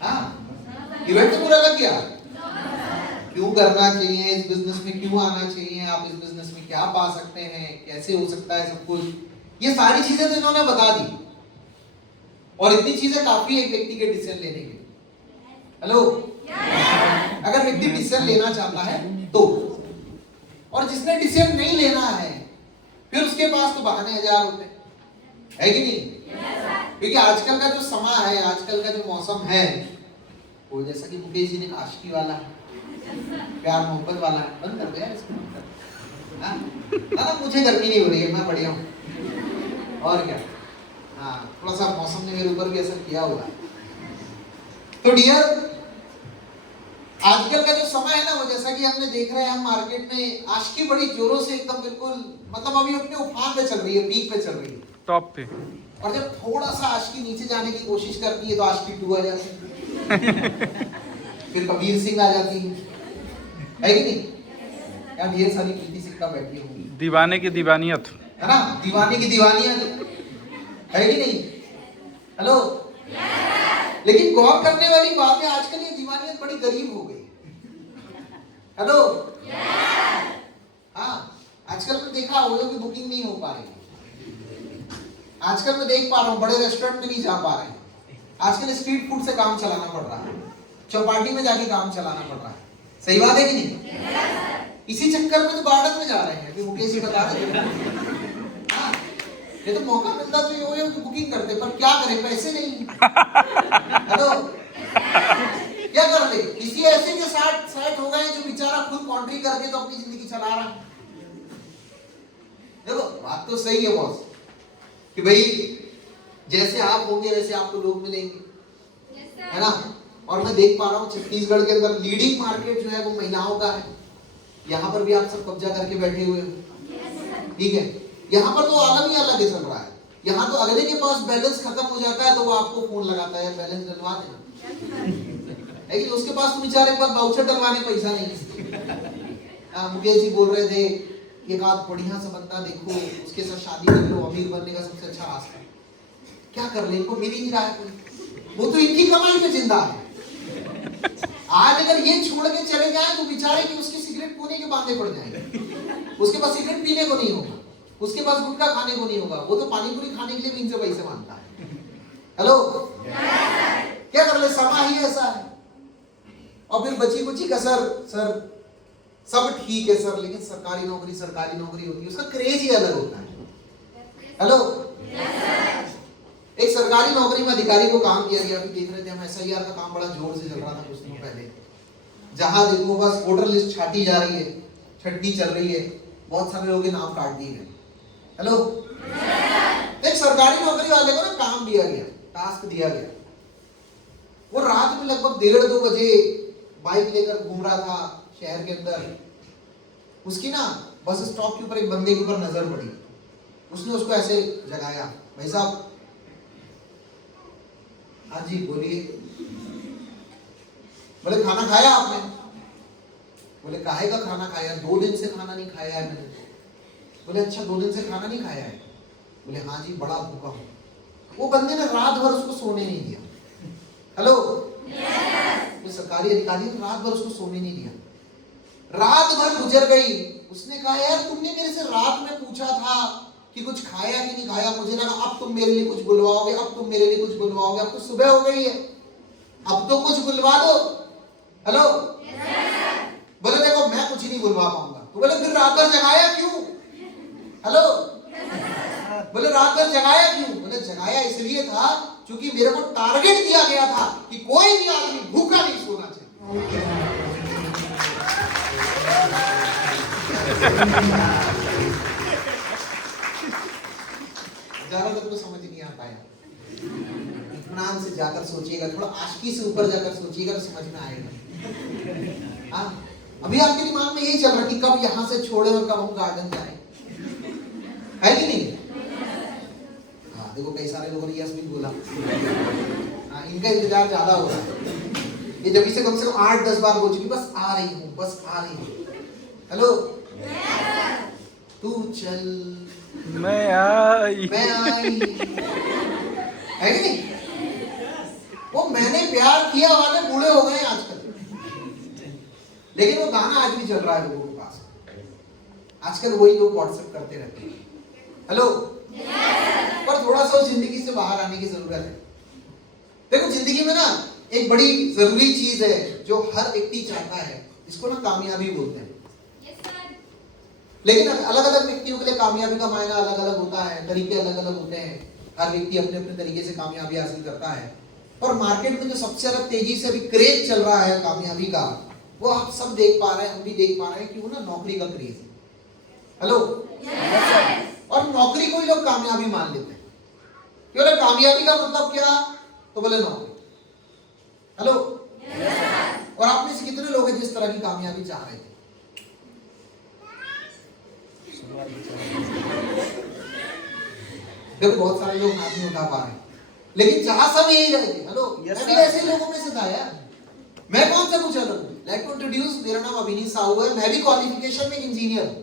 हाँ, इवेंट तो पूरा लग गया। क्यों करना चाहिए इस बिजनेस में, क्यों आना चाहिए, आप इस बिजनेस में क्या पा सकते हैं, कैसे हो सकता है सब कुछ, ये सारी चीजें तो इन्होंने बता दी। और इतनी चीजें काफी है एक व्यक्ति के डिसीजन लेने के। हेलो, अगर व्यक्ति डिसीजन लेना चाहता है तो, और जिसने डिसीजन नहीं लेना है फिर उसके पास तो बहाने हजार होते हैं, है कि नहीं? क्योंकि आजकल का जो समय है, आजकल का जो मौसम है, वो जैसा कि मुकेश जी ने कहा, आशिकी वाला है, प्यार मोहब्बत वाला है। बंद कर दो यार इसको, ना मुझे गर्मी नहीं हो रही है, मैं बढ़िया हूँ। और क्या, हाँ, थोड़ा सा मौसम ने मेरे ऊपर भी असर किया हुआ है। तो डियर, आजकल का जो समय है ना, वो जैसा कि हमने देख रहे हैं, हम मार्केट में आशिकी बड़ी जोरों से एकदम बिल्कुल, मतलब अभी अपने उफान पे चल रही है, पीक पे चल रही है, टॉप पे। और जब थोड़ा सा आशिकी नीचे जाने की कोशिश करती है तो आशिकी 2 आ जाती है। फिर कबीर सिंह आ जाती है कि नहीं? यार ढेर सारी प्रीति सिक्का बैठी होगी, दीवाने की दीवानियत है ना, दीवाने की दीवानियत है कि नहीं? हेलो, लेकिन गौर करने वाली बात है, आजकल ये दीवानियत बड़ी गरीब हो गई। हेलो, हाँ, आजकल मैं देखा ओयो की बुकिंग नहीं हो पा रही। आजकल मैं देख पा रहा हूँ बड़े रेस्टोरेंट में नहीं जा पा रहे हैं। आजकल स्ट्रीट फूड से काम चलाना पड़ रहा है, चौपाटी में जाके काम चलाना पड़ रहा है। सही बात है कि नहीं? इसी चक्कर में तो गार्डन में जा रहे हैं, मुकेश जी बता रहे थे। ये तो मौका मिलता तो ओयो की बुकिंग करते, पर क्या करें, पैसे नहीं। हेलो, क्या कर ले, किसी ऐसे के साथ साइट हो गए जो बेचारा खुद कॉन्ट्री करके तो अपनी जिंदगी चला रहा है। देखो बात तो सही है बॉस, कि भाई जैसे आप होंगे वैसे आपको लोग मिलेंगे, है ना? और मैं देख पा रहा हूँ छत्तीसगढ़ के अंदर लीडिंग मार्केट जो है वो महिलाओं का है। यहाँ पर भी आप सब कब्जा करके बैठे हुए हो, ठीक है? यहाँ पर तो आलम ही अलग चल रहा है। यहाँ तो अगले के पास बैलेंस खत्म हो जाता है तो वो आपको फोन लगाता है, बैलेंस डलवा देना, लेकिन उसके पास तो बेचारे के पास वाउचर डलवाने पैसा नहीं है। मुकेश जी बोल रहे थे, एक आध बढ़िया सा बंदा देखो, उसके साथ शादी कर लो, अमीर बनने का सबसे अच्छा रास्ता। क्या कर ले, इनको मिल ही नहीं रहा है कोई, वो तो इनकी कमाई में जिंदा है। आज अगर ये छोड़ के चले जाए तो बेचारे की उसकी सिगरेट पीने के बांधे पड़ जाएंगे, उसके पास सिगरेट पीने को नहीं होगा, उसके पास गुटखा खाने को नहीं होगा, वो तो पानी पूरी खाने के लिए भी इनसे पैसे मांगता है। हेलो, क्या कर ले, समा ही ऐसा है। और फिर बची कुची कसर, सर सब ठीक है सर, लेकिन सरकारी नौकरी होती है, उसका क्रेज ही अलग होता है। हेलो, एक सरकारी नौकरी में अधिकारी को काम दिया गया, देख रहे थे हम, SIR का काम बड़ा जोर से चल रहा था कुछ दिनों पहले, जहां देखो बस वोटर लिस्ट छाटी जा रही है, छटनी चल रही है, बहुत सारे लोगों के नाम काट दिए गए। हेलो, एक सरकारी नौकरी वाले को ना काम दिया गया, टास्क दिया गया, वो रात में लगभग 1:30-2 बजे बाइक लेकर घूम रहा था शहर के अंदर। उसकी ना बस स्टॉप के ऊपर एक बंदे के ऊपर नजर पड़ी, उसने उसको ऐसे जगाया, भाई साहब, हाँ जी बोलिए। बोले खाना खाया आपने? बोले काहे का खाना खाया, 2 दिन से खाना नहीं खाया है मैंने। बोले अच्छा, 2 दिन से खाना नहीं खाया है? बोले हाँ जी, बड़ा भूखा हूँ। वो बंदे ने रात भर उसको सोने नहीं दिया। हेलो, वो सरकारी अधिकारी ने रात भर उसको सोने नहीं दिया। रात भर गुजर गई, उसने कहा यार तुमने मेरे से रात में पूछा था कि कुछ खाया कि नहीं खाया, मुझे लगा अब तुम मेरे लिए कुछ बुलवाओगे, अब तुम मेरे लिए कुछ बुलवाओगे, अब तो सुबह हो गई है, अब तो कुछ बुलवा दो। हेलो, बोले देखो मैं कुछ नहीं बुलवा पाऊंगा। तो बोले फिर रात भर जगाया क्यों? हेलो, बोले रात भर जगाया क्यों? बोले जगाया इसलिए था क्योंकि मेरे को टारगेट दिया गया था कि कोई भी आदमी भूखा नहीं सोना चाहिए। ज्यादातर तो समझ नहीं आ पाया, इत्मीनान से जाकर सोचिएगा, थोड़ा आशिकी से ऊपर जाकर सोचिएगा तो समझ में आएगा। हाँ, अभी आपके दिमाग में यही चल रहा कि कब यहां से छोड़े और कब हम गार्डन जाए, है कि नहीं? हाँ, देखो कई सारे लोगों ने यस भी बोला। हाँ, इनका इंतजार ज्यादा हो रहा है, ये जब से कम 8-10 बार बोल चुकी, बस आ रही हूँ, बस आ रही हूँ। हेलो, तू चल मैं आई है कि नहीं? वो मैंने प्यार किया वाले बूढ़े हो गए आजकल, लेकिन वो गाना आज भी चल रहा है लोगों के पास। आजकल वही लोग व्हाट्सएप करते रहते हैं, हेलो। पर थोड़ा सा जिंदगी से बाहर आने की जरूरत है। देखो जिंदगी में ना एक बड़ी जरूरी चीज है जो हर व्यक्ति चाहता है, इसको ना कामयाबी बोलते हैं। लेकिन अलग अलग व्यक्तियों के लिए कामयाबी का मायना अलग अलग होता है, तरीके अलग अलग होते हैं। हर व्यक्ति अपने अपने तरीके से कामयाबी हासिल करता है। और मार्केट में जो सबसे ज्यादा तेजी से अभी क्रेज चल रहा है कामयाबी का, वो आप सब देख पा रहे हैं, हम भी देख पा रहे हैं कि वो ना नौकरी का क्रेज है, हेलो। और नौकरी को ही लोग कामयाबी मान लेते हैं। क्यों? कामयाबी का मतलब क्या? तो बोले नौकरी, हेलो। और आप में से कितने लोग हैं जिस तरह की कामयाबी चाह रहे थे? देखो बहुत सारे लोग हाथ नहीं उठा पा रहे, लेकिन चाह सब यही रहे थे, हेलो। मैं भी ऐसे लोगों में से था यार। मैं कौन सा पूछा लोग? लाइक टू इंट्रोड्यूस, मेरा नाम अभिनीत साहू है। मैं भी क्वालिफिकेशन में इंजीनियर हूं,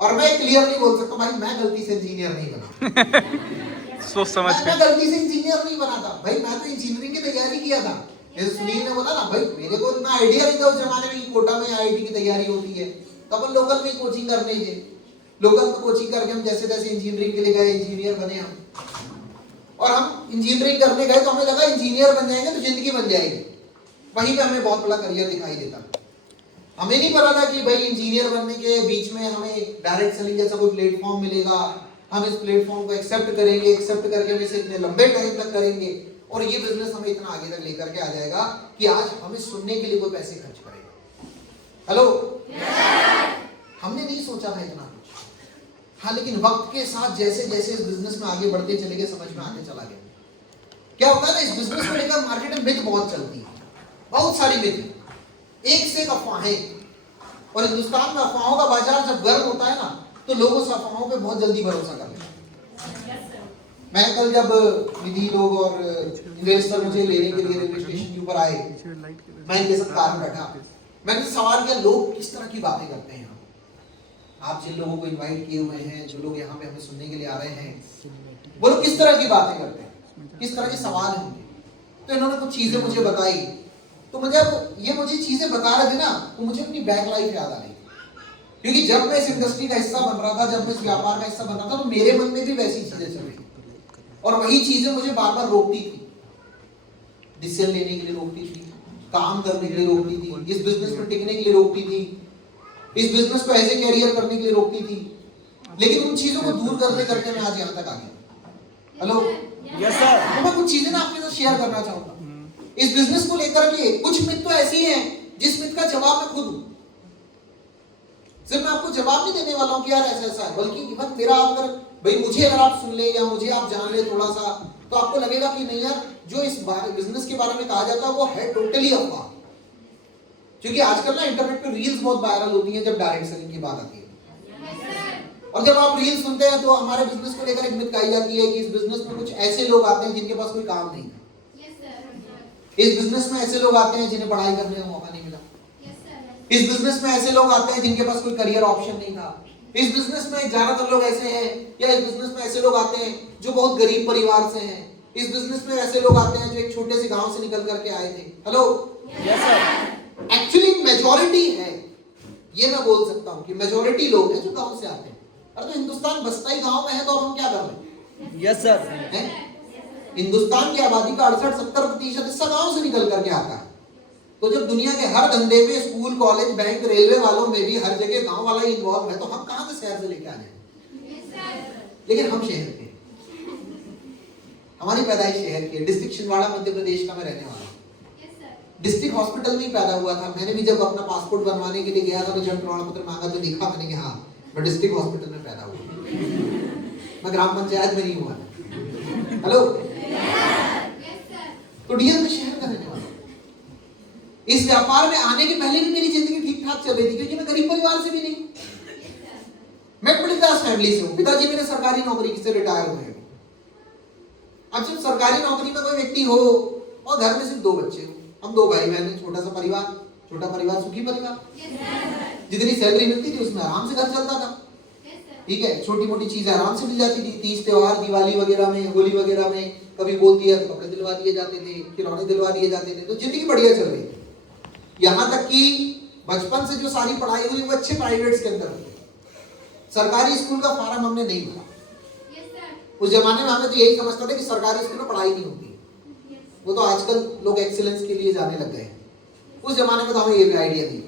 और मैं क्लियरली बोल सकता हूं भाई मैं गलती से इंजीनियर नहीं बना। सोच समझ के मैं गलती से इंजीनियर नहीं बना था भाई, मैं तो इंजीनियरिंग की तैयारी किया था। जैसे सुनील ने बोला ना भाई, मेरे को इतना आइडिया नहीं था उस जमाने में कि कोटा में आईआईटी की तैयारी होती है। तो अपन लोकल में कोचिंग करने थे, लोकल में कोचिंग करके हम जैसे तैसे इंजीनियरिंग के लिए गए, इंजीनियर बने हम। और हम इंजीनियरिंग करने गए तो हमें लगा इंजीनियर बन जाएंगे तो जिंदगी बन जाएगी। वहीं पे हमें बहुत बड़ा करियर दिखाई देता। हमें नहीं पता था कि भाई इंजीनियर बनने के बीच में हमें डायरेक्ट सेलिंग जैसा कोई प्लेटफॉर्म मिलेगा, हम इस प्लेटफॉर्म को एक्सेप्ट करेंगे, एक्सेप्ट करके हम इसे इतने लंबे टाइम तक करेंगे और ये बिजनेस हमें इतना आगे तक लेकर के आ जाएगा कि आज हमें सुनने के लिए कोई पैसे खर्च करेगा, हेलो। हमने नहीं सोचा था इतना कुछ। हाँ, लेकिन वक्त के साथ जैसे जैसे इस बिजनेस में आगे बढ़ते चले गए, समझ में आगे चला गया। क्या होता है ना, इस बिजनेस को लेकर मार्केट में मिथ बहुत चलती है, बहुत सारी मिथ, एक से एक अफवाहें। और हिंदुस्तान में अफवाहों का बाजार जब गर्म होता है ना, तो लोग उस अफवाहों पे बहुत जल्दी भरोसा कर लेते हैं। मैं कल जब निधि लोग और इन्वेस्टर मुझे लेने के लिए रेलवे स्टेशन के ऊपर आए, मैं इनके साथ कार में बैठा, मैंने सवाल किया लोग किस तरह की बातें करते हैं। आप जिन लोगों को इनवाइट किए हुए हैं, जो लोग यहाँ पे हमें सुनने के लिए आ रहे हैं, वो लोग किस तरह की बातें करते हैं, किस तरह के सवाल होंगे। तो इन्होंने कुछ चीजें मुझे बताई, तो मुझे चीजें बता रहे थे ना, तो मुझे अपनी बैक लाइफ याद आ रही थी। क्योंकि जब मैं इस इंडस्ट्री का हिस्सा बन रहा था, जब मैं इस व्यापार का हिस्सा बन रहा था, तो मेरे मन में भी वैसी चीजें चल रही थी और वही चीजें मुझे बार बार रोकती थी। डिसीजन लेने के लिए रोकती थी, काम करने के लिए रोकती थी, इस बिजनेस में टिकने के लिए रोकती थी, इस बिजनेस को ऐसे कैरियर करने के लिए रोकती थी। लेकिन उन चीजों को दूर करते करते मैं आज यहाँ तक आ गया, हेलो। Yes sir. तो मैं कुछ चीजें ना आपके साथ शेयर करना चाहूंगा इस बिजनेस को लेकर के। कुछ मिथ तो ऐसी हैं जिस मिथ का जवाब मैं खुद हूं। सिर्फ मैं आपको जवाब नहीं देने वाला हूं कि यार ऐसा ऐसा है, बल्कि इवन मेरा अगर भाई मुझे अगर आप सुन ले या मुझे आप जान ले थोड़ा सा, तो आपको लगेगा कि नहीं यार, जो इस बिजनेस के बारे में कहा जाता है वो है टोटली अफवाह। क्योंकि आजकल ना इंटरनेट पे रील्स बहुत वायरल होती हैं जब डायरेक्ट सेलिंग की बात आती है। और जब आप रील्स सुनते हैं तो हमारे बिजनेस को लेकर एक मिथ कही जाती है कि इस बिजनेस में कुछ ऐसे लोग आते हैं जिनके पास कोई काम नहीं है। इस बिजनेस में ऐसे लोग आते हैं जिन्हें पढ़ाई करने का मौका नहीं मिला। इस बिजनेस में ऐसे लोग आते हैं जिनके पास कोई करियर ऑप्शन नहीं था। इस बिजनेस में ज्यादातर लोग ऐसे हैं, या इस बिजनेस में ऐसे लोग आते हैं जो बहुत गरीब परिवार से हैं। इस बिजनेस में ऐसे लोग आते हैं जो एक छोटे से गांव से निकल करके आए थे, हेलो। एक्चुअली मेजॉरिटी है, ये मैं बोल सकता हूँ कि मेजॉरिटी लोग हैं जो गांव से आते हैं। अरे तो हिंदुस्तान बसता ही गांव में है, तो अब हम क्या कर रहे हैं? Yes sir. हिंदुस्तान की आबादी का 68-70% हिस्सा गांव से निकल करके आता है। तो जब दुनिया के हर धंधे में, स्कूल, कॉलेज, बैंक, रेलवे वालों में भी हर जगह गांव वाला ही इन्वॉल्व है, तो हम कहां से शहर से लेके आ जाए? लेकिन हम शहर के, हमारी पैदाइश शहर की है। डिस्ट्रिक्ट छिंदवाड़ा मध्य प्रदेश का मैं रहने वाला हूँ। डिस्ट्रिक्ट हॉस्पिटल में ही पैदा हुआ था। मैंने भी जब अपना पासपोर्ट बनवाने के लिए गया था तो जब प्रमाण पत्र मांगा तो लिखा मैंने कि हाँ मैं डिस्ट्रिक्ट हॉस्पिटल में पैदा हुआ, मैं ग्राम पंचायत में नहीं हुआ, हेलो। तो डीएल में शहर का रहने वाला। इस व्यापार में आने के पहले भी मेरी जिंदगी ठीक ठाक चल रही थी, क्योंकि मैं गरीब परिवार से भी नहीं, मैं मिडिल क्लास फैमिली से हूँ। पिताजी मेरे सरकारी नौकरी से रिटायर हुए हैं। अब जब सरकारी नौकरी में कोई व्यक्ति हो और घर में सिर्फ 2 बच्चे हो, हम 2 भाई बहन, छोटा सा परिवार, छोटा परिवार सुखी परिवार। जितनी सैलरी मिलती थी उसमें आराम से घर चलता था। ठीक है, छोटी मोटी चीजें आराम से मिल जाती थी, तीज त्योहार, दिवाली वगैरह में, होली वगैरह में कभी बोल दिया तो कपड़े दिलवा दिए जाते थे, खिलौने दिलवा दिए जाते थे, तो जिंदगी बढ़िया चल रही थी। यहाँ तक कि बचपन से जो सारी पढ़ाई हुई वो अच्छे प्राइवेट्स के अंदर हुई। सरकारी स्कूल का फॉर्म हमने नहीं भरा। उस जमाने में हमें तो यही समझता था कि सरकारी स्कूल में पढ़ाई नहीं होती, वो तो आजकल लोग एक्सीलेंस के लिए जाने लग गए हैं। उस जमाने में तो हमें ये भी आइडिया नहीं,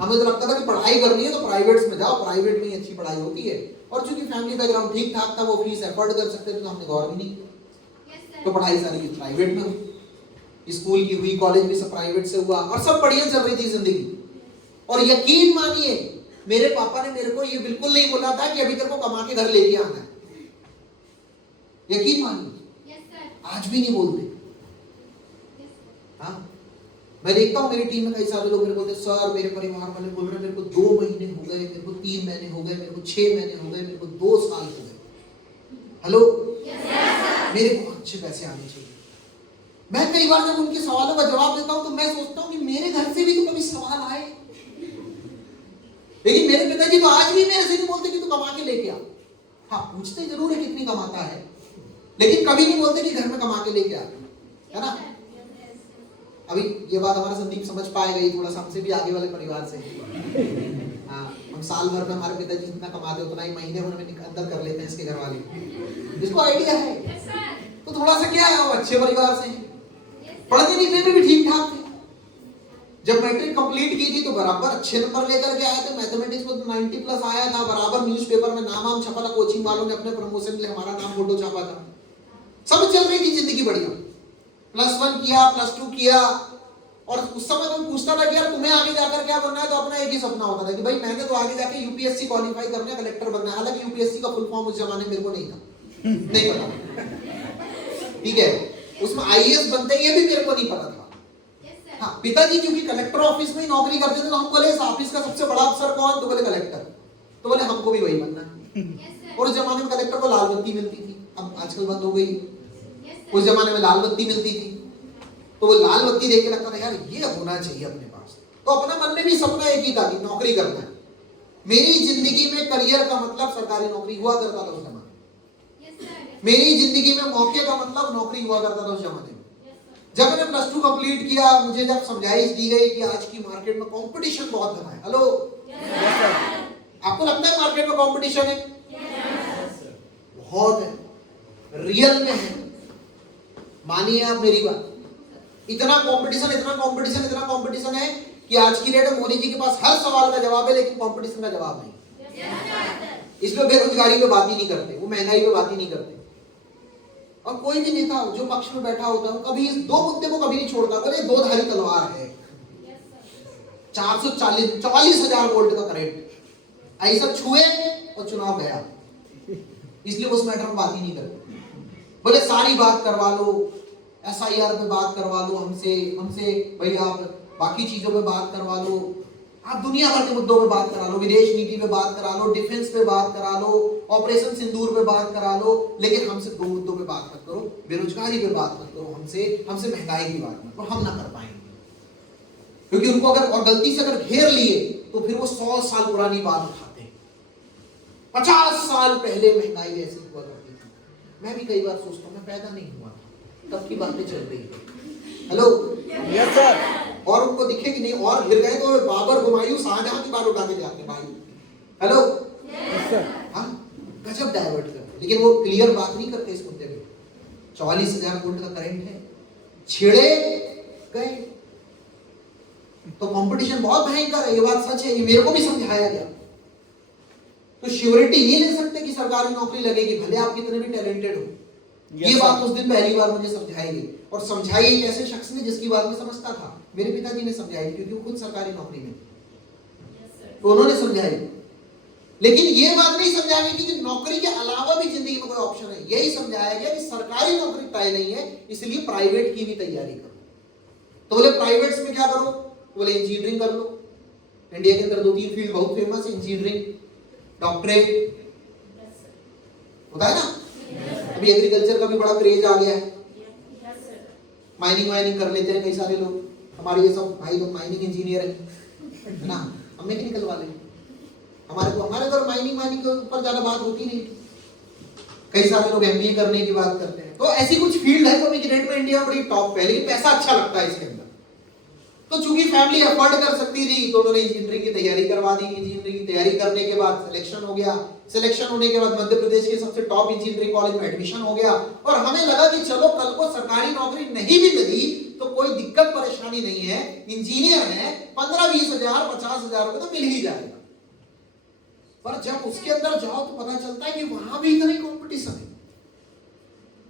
हमें तो लगता था कि पढ़ाई करनी है तो प्राइवेट्स में जाओ, प्राइवेट में ही अच्छी पढ़ाई होती है। और चूंकि फैमिली बैकग्राउंड ठीक ठाक था, वो फीस अफोर्ड कर सकते थे, तो हमने गौर भी नहीं किया। तो पढ़ाई सारी प्राइवेट में हुई, स्कूल की हुई, कॉलेज भी सब प्राइवेट से हुआ और सब बढ़िया चल रही थी जिंदगी। और यकीन मानिए मेरे पापा ने मेरे को ये बिल्कुल नहीं बोला था कि अभी तेरे को कमा के घर लेके आना है। यकीन मानिए आज भी नहीं बोलते। हाँ, मैं देखता हूँ मेरी टीम में कई सारे लोग मेरे को बोलते सर मेरे परिवार वाले बोल रहे हैं मेरे को 2 महीने हो गए, मेरे को 3 महीने हो गए, मेरे को 6 महीने हो गए, मेरे को 2 साल हो गए। हेलो, मेरे को अच्छे पैसे आने चाहिए। मैं कई बार जब उनके सवालों का जवाब देता हूँ तो मैं सोचता हूँ कि मेरे घर से भी तो कभी सवाल आए, लेकिन मेरे पिताजी तो आज भी मेरे से नहीं बोलते कि तू कमा के लेके आ। हाँ, पूछते जरूर है कितनी कमाता है, लेकिन कभी नहीं बोलते कि घर में कमा के लेके आ, है ना। अभी ये बात हमारा संदीप समझ पाएगा, ये थोड़ा सा हमसे भी आगे वाले परिवार से। हाँ, हम साल भर में हमारे पिताजी जितना कमाते उतना ही महीने भर में अंदर कर लेते हैं इसके घर वाले, जिसको आइडिया है। तो थोड़ा सा क्या है, वो अच्छे परिवार से हैं, पढ़ने लिखने में भी ठीक ठाक थे। जब मैट्रिक कंप्लीट की थी तो बराबर अच्छे नंबर लेकर के आए थे, मैथमेटिक्स में 90+ आया था, बराबर न्यूज़पेपर में नाम छपा था, कोचिंग वालों ने अपने प्रमोशन के लिए हमारा नाम फोटो छापा था, सब चल रही थी जिंदगी बढ़िया। +1 किया, +2 किया, और उस समय मैं पूछता था कि यार तुम्हें आगे जाकर क्या बनना है, तो अपना एक ही सपना होता था कि भाई मैंने तो आगे जाके यूपीएससी क्वालिफाई करना है, कलेक्टर बनना है। हालांकि यूपीएससी का फुल फॉर्म उस जमाने में मेरे को नहीं था, नहीं पता, ठीक है, उसमें आईएएस बनते हैं ये भी मेरे को नहीं पता था। हाँ, पिताजी क्योंकि कलेक्टर ऑफिस में ही नौकरी करते थे, तो हम बोले इस ऑफिस का सबसे बड़ा अफसर कौन, तो बोले कलेक्टर, तो बोले हमको भी वही बनना है। और उस जमाने में कलेक्टर को लाल बत्ती मिलती थी, अब आजकल बंद हो गई, उस जमाने में लाल बत्ती मिलती थी, तो वो लाल बत्ती देख के लगता था यार ये होना चाहिए अपने पास। तो अपने मन में भी सपना एक ही था कि नौकरी करना है। मेरी जिंदगी में करियर का मतलब सरकारी नौकरी हुआ करता था उस जमाने। मेरी जिंदगी में मौके का मतलब नौकरी हुआ करता था उस जमाने में। जब मैंने +2 कंप्लीट किया, मुझे जब समझाइश दी गई कि आज की मार्केट में कंपटीशन बहुत घना है। हेलो, आपको लगता है मार्केट में कंपटीशन है? बहुत है, रियल में है, मानिए आप मेरी बात। इतना कंपटीशन, इतना कंपटीशन, इतना कंपटीशन है कि आज की डेट में मोदी जी के पास हर सवाल का जवाब है, लेकिन कंपटीशन का जवाब नहीं। इसमें बेरोजगारी पे बात ही नहीं करते, वो महंगाई पे बात ही नहीं करते। और कोई भी नेता जो पक्ष में बैठा होता है कभी इस 2 मुद्दे को कभी नहीं छोड़ता, बोले 2 धारी तलवार है, 44,000 वोल्ट का करंट, ऐसा छुए और चुनाव गया, इसलिए उस मैटर में बात ही नहीं करते। बोले सारी बात करवा लो, SIR पे बात करवा लो, हमसे भाई आप बाकी चीजों पे बात करवा लो, आप दुनिया भर के मुद्दों पे बात करा लो, विदेश नीति पे बात करा लो, डिफेंस पे बात करा लो, ऑपरेशन सिंदूर पे बात करा लो, लेकिन हमसे 2 मुद्दों पे बात मत करो, बेरोजगारी पे बात मत करो, हमसे महंगाई की बात मत करो, हम ना कर पाएंगे। क्योंकि उनको अगर और गलती से अगर घेर लिए तो फिर वो 100 साल पुरानी बात उठाते हैं। 50 साल पहले महंगाई ऐसी हुआ करती थी। मैं भी कई बार सोचता हूँ मैं पैदा नहीं हुआ था तब की बातें चल रही है। Hello, yes sir. और उनको दिखे कि नहीं, और घिर गए तो बाबर, हुमायूं, शाहजहां की बात उठा के जाते भाई। Hello, yes sir. हाँ, गजब डाइवर्ट करते, लेकिन वो क्लियर बात नहीं करते इस मुद्दे में। 44,000 वोल्ट का करंट है, छेड़े गए तो कंपटीशन बहुत भयंकर है, ये बात सच है, ये मेरे को भी समझाया गया। तो श्योरिटी नहीं ले सकते कि सरकारी नौकरी लगेगी, भले आप कितने भी टैलेंटेड हो। ये बात उस दिन पहली बार मुझे समझाई गई, और समझाई एक ऐसे शख्स ने जिसकी बात मैं समझता था। मेरे पिताजी ने समझाई, क्योंकि वो खुद सरकारी नौकरी में, तो उन्होंने समझाई। लेकिन ये बात नहीं समझाई गई कि नौकरी के अलावा भी जिंदगी में कोई ऑप्शन है। यही समझाया गया कि सरकारी नौकरी तय नहीं है, इसलिए प्राइवेट की भी तैयारी करो। तो बोले प्राइवेट्स में क्या करो, तो बोले इंजीनियरिंग कर लो। इंडिया के अंदर 2-3 फील्ड बहुत फेमस है, इंजीनियरिंग, डॉक्टरेट, होता है ना। अभी एग्रीकल्चर का भी बड़ा क्रेज आ गया है, माइनिंग कर लेते हैं कई सारे लोग। हमारे ये सब भाई लोग माइनिंग इंजीनियर है ना, हम मैकेनिकल वाले। हमारे उधर माइनिंग के ऊपर ज्यादा बात होती नहीं, कई सारे लोग एमबीए करने की बात करते हैं। तो ऐसी कुछ फील्ड है जो ग्रेट में इंडिया बड़ी टॉप पे है, लेकिन पैसा अच्छा लगता है इसके अंदर। तो चूंकि फैमिली अफोर्ड कर सकती थी तो उन्होंने इंजीनियरिंग की तैयारी करवा दी। इंजीनियरिंग की तैयारी करने के बाद सिलेक्शन हो गया। सिलेक्शन होने के बाद मध्य प्रदेश के सबसे टॉप इंजीनियरिंग कॉलेज में एडमिशन हो गया। और हमें लगा कि चलो कल को सरकारी नौकरी नहीं भी मिली तो कोई दिक्कत परेशानी नहीं है, इंजीनियर है, 15-20 हजार 50 हजार रुपए तो मिल ही जाएगा। पर जब उसके अंदर जाओ तो पता चलता है कि वहां भी इतना कंपटीशन है।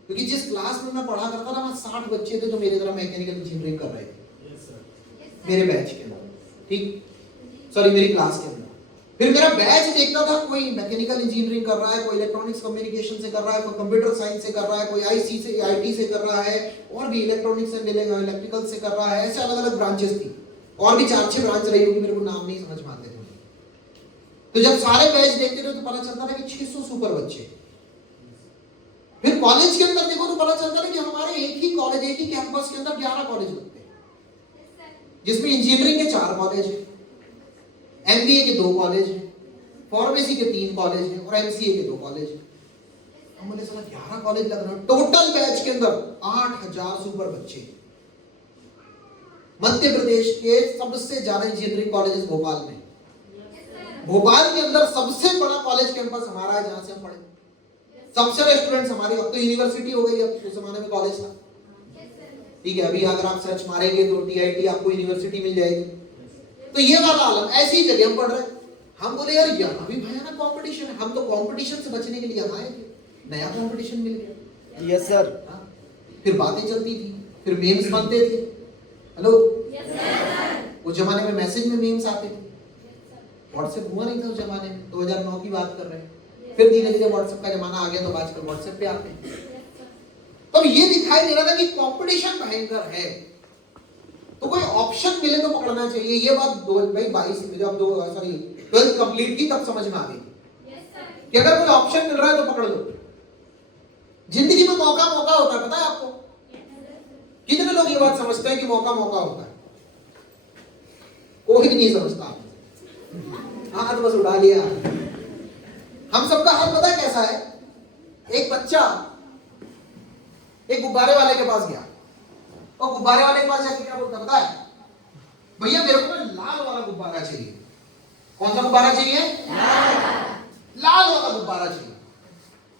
क्योंकि जिस क्लास में मैं पढ़ा करता था वहां 60 बच्चे थे जो मेरी तरह मैकेनिकल इंजीनियरिंग कर रहे थे मेरे बैच के अंदर, ठीक, सॉरी मेरी क्लास के अंदर। फिर मेरा बैच देखता था, कोई मैकेनिकल इंजीनियरिंग कर रहा है, कोई इलेक्ट्रॉनिक्स कम्युनिकेशन से कर रहा है, कोई कंप्यूटर साइंस से कर रहा है, कोई आईसी से आईटी से कर रहा है, और भी इलेक्ट्रॉनिक्स एंड इलेक्ट्रिकल से कर रहा है। ऐसे अलग अलग ब्रांचेस थी, और भी 4-6 ब्रांच रही होगी, मेरे को नाम नहीं समझ में आते थे। तो जब सारे बैच देखते थे तो पता चलता था कि 600 सुपर बच्चे। फिर कॉलेज के अंदर देखो तो पता चलता है कि हमारे एक ही कॉलेज, एक ही कैंपस के अंदर 11 कॉलेज लगते हैं, जिसमें इंजीनियरिंग के 4 कॉलेज हैं, एमबीए के 2 कॉलेज हैं, फार्मेसी के 3 कॉलेज हैं, और एमसीए के 2 कॉलेज हैं। हम बोले साला 11 कॉलेज लग रहे हैं, टोटल बैच के अंदर 8000 सुपर बच्चे। मध्य प्रदेश के सबसे ज्यादा इंजीनियरिंग कॉलेज भोपाल में, भोपाल के अंदर सबसे बड़ा कॉलेज कैंपस हमारा है, जहां से हम पढ़े। सबसे स्टूडेंट्स हमारी, अब तो यूनिवर्सिटी हो गई, अब उस जमाने में कॉलेज था, ठीक है। अभी अगर आप सर्च मारेंगे तो टीआईटी आपको यूनिवर्सिटी मिल जाएगी। तो ये वाला आलम, ऐसी जगह हम पढ़ रहे हैं। हम बोले यार यहाँ भी भयानक कंपटीशन है, हम तो कंपटीशन से बचने के लिए आए थे, नया कंपटीशन मिल गया। Yes sir. फिर बातें चलती थी, फिर मेम्स बनते थे। हेलो, उस जमाने में मैसेज में मेम्स आते थे, व्हाट्सएप हुआ नहीं था उस जमाने में, 2009 की बात कर रहे हैं। फिर धीरे धीरे व्हाट्सएप का जमाना आ गया तो आजकल व्हाट्सएप पे आते हैं। तो ये दिखाई दे रहा था कि कंपटीशन भयंकर है, तो कोई ऑप्शन मिले तो पकड़ना चाहिए। ये बात 2022 में जब 12th कंप्लीट की तब समझ में आ गई कि अगर कोई ऑप्शन मिल रहा है तो पकड़ लो। जिंदगी में मौका मौका होता है, पता है आपको? कितने लोग ये बात समझते हैं कि मौका मौका होता है? कोई भी नहीं समझता। हाँ तो बस उड़ा लिया। हम सबका हाल पता है कैसा है? एक बच्चा एक गुब्बारे वाले के पास गया, और गुब्बारे वाले के पास जाके क्या बोलता पता है? भैया मेरे को लाल वाला गुब्बारा चाहिए। कौन सा गुब्बारा चाहिए? लाल वाला गुब्बारा चाहिए।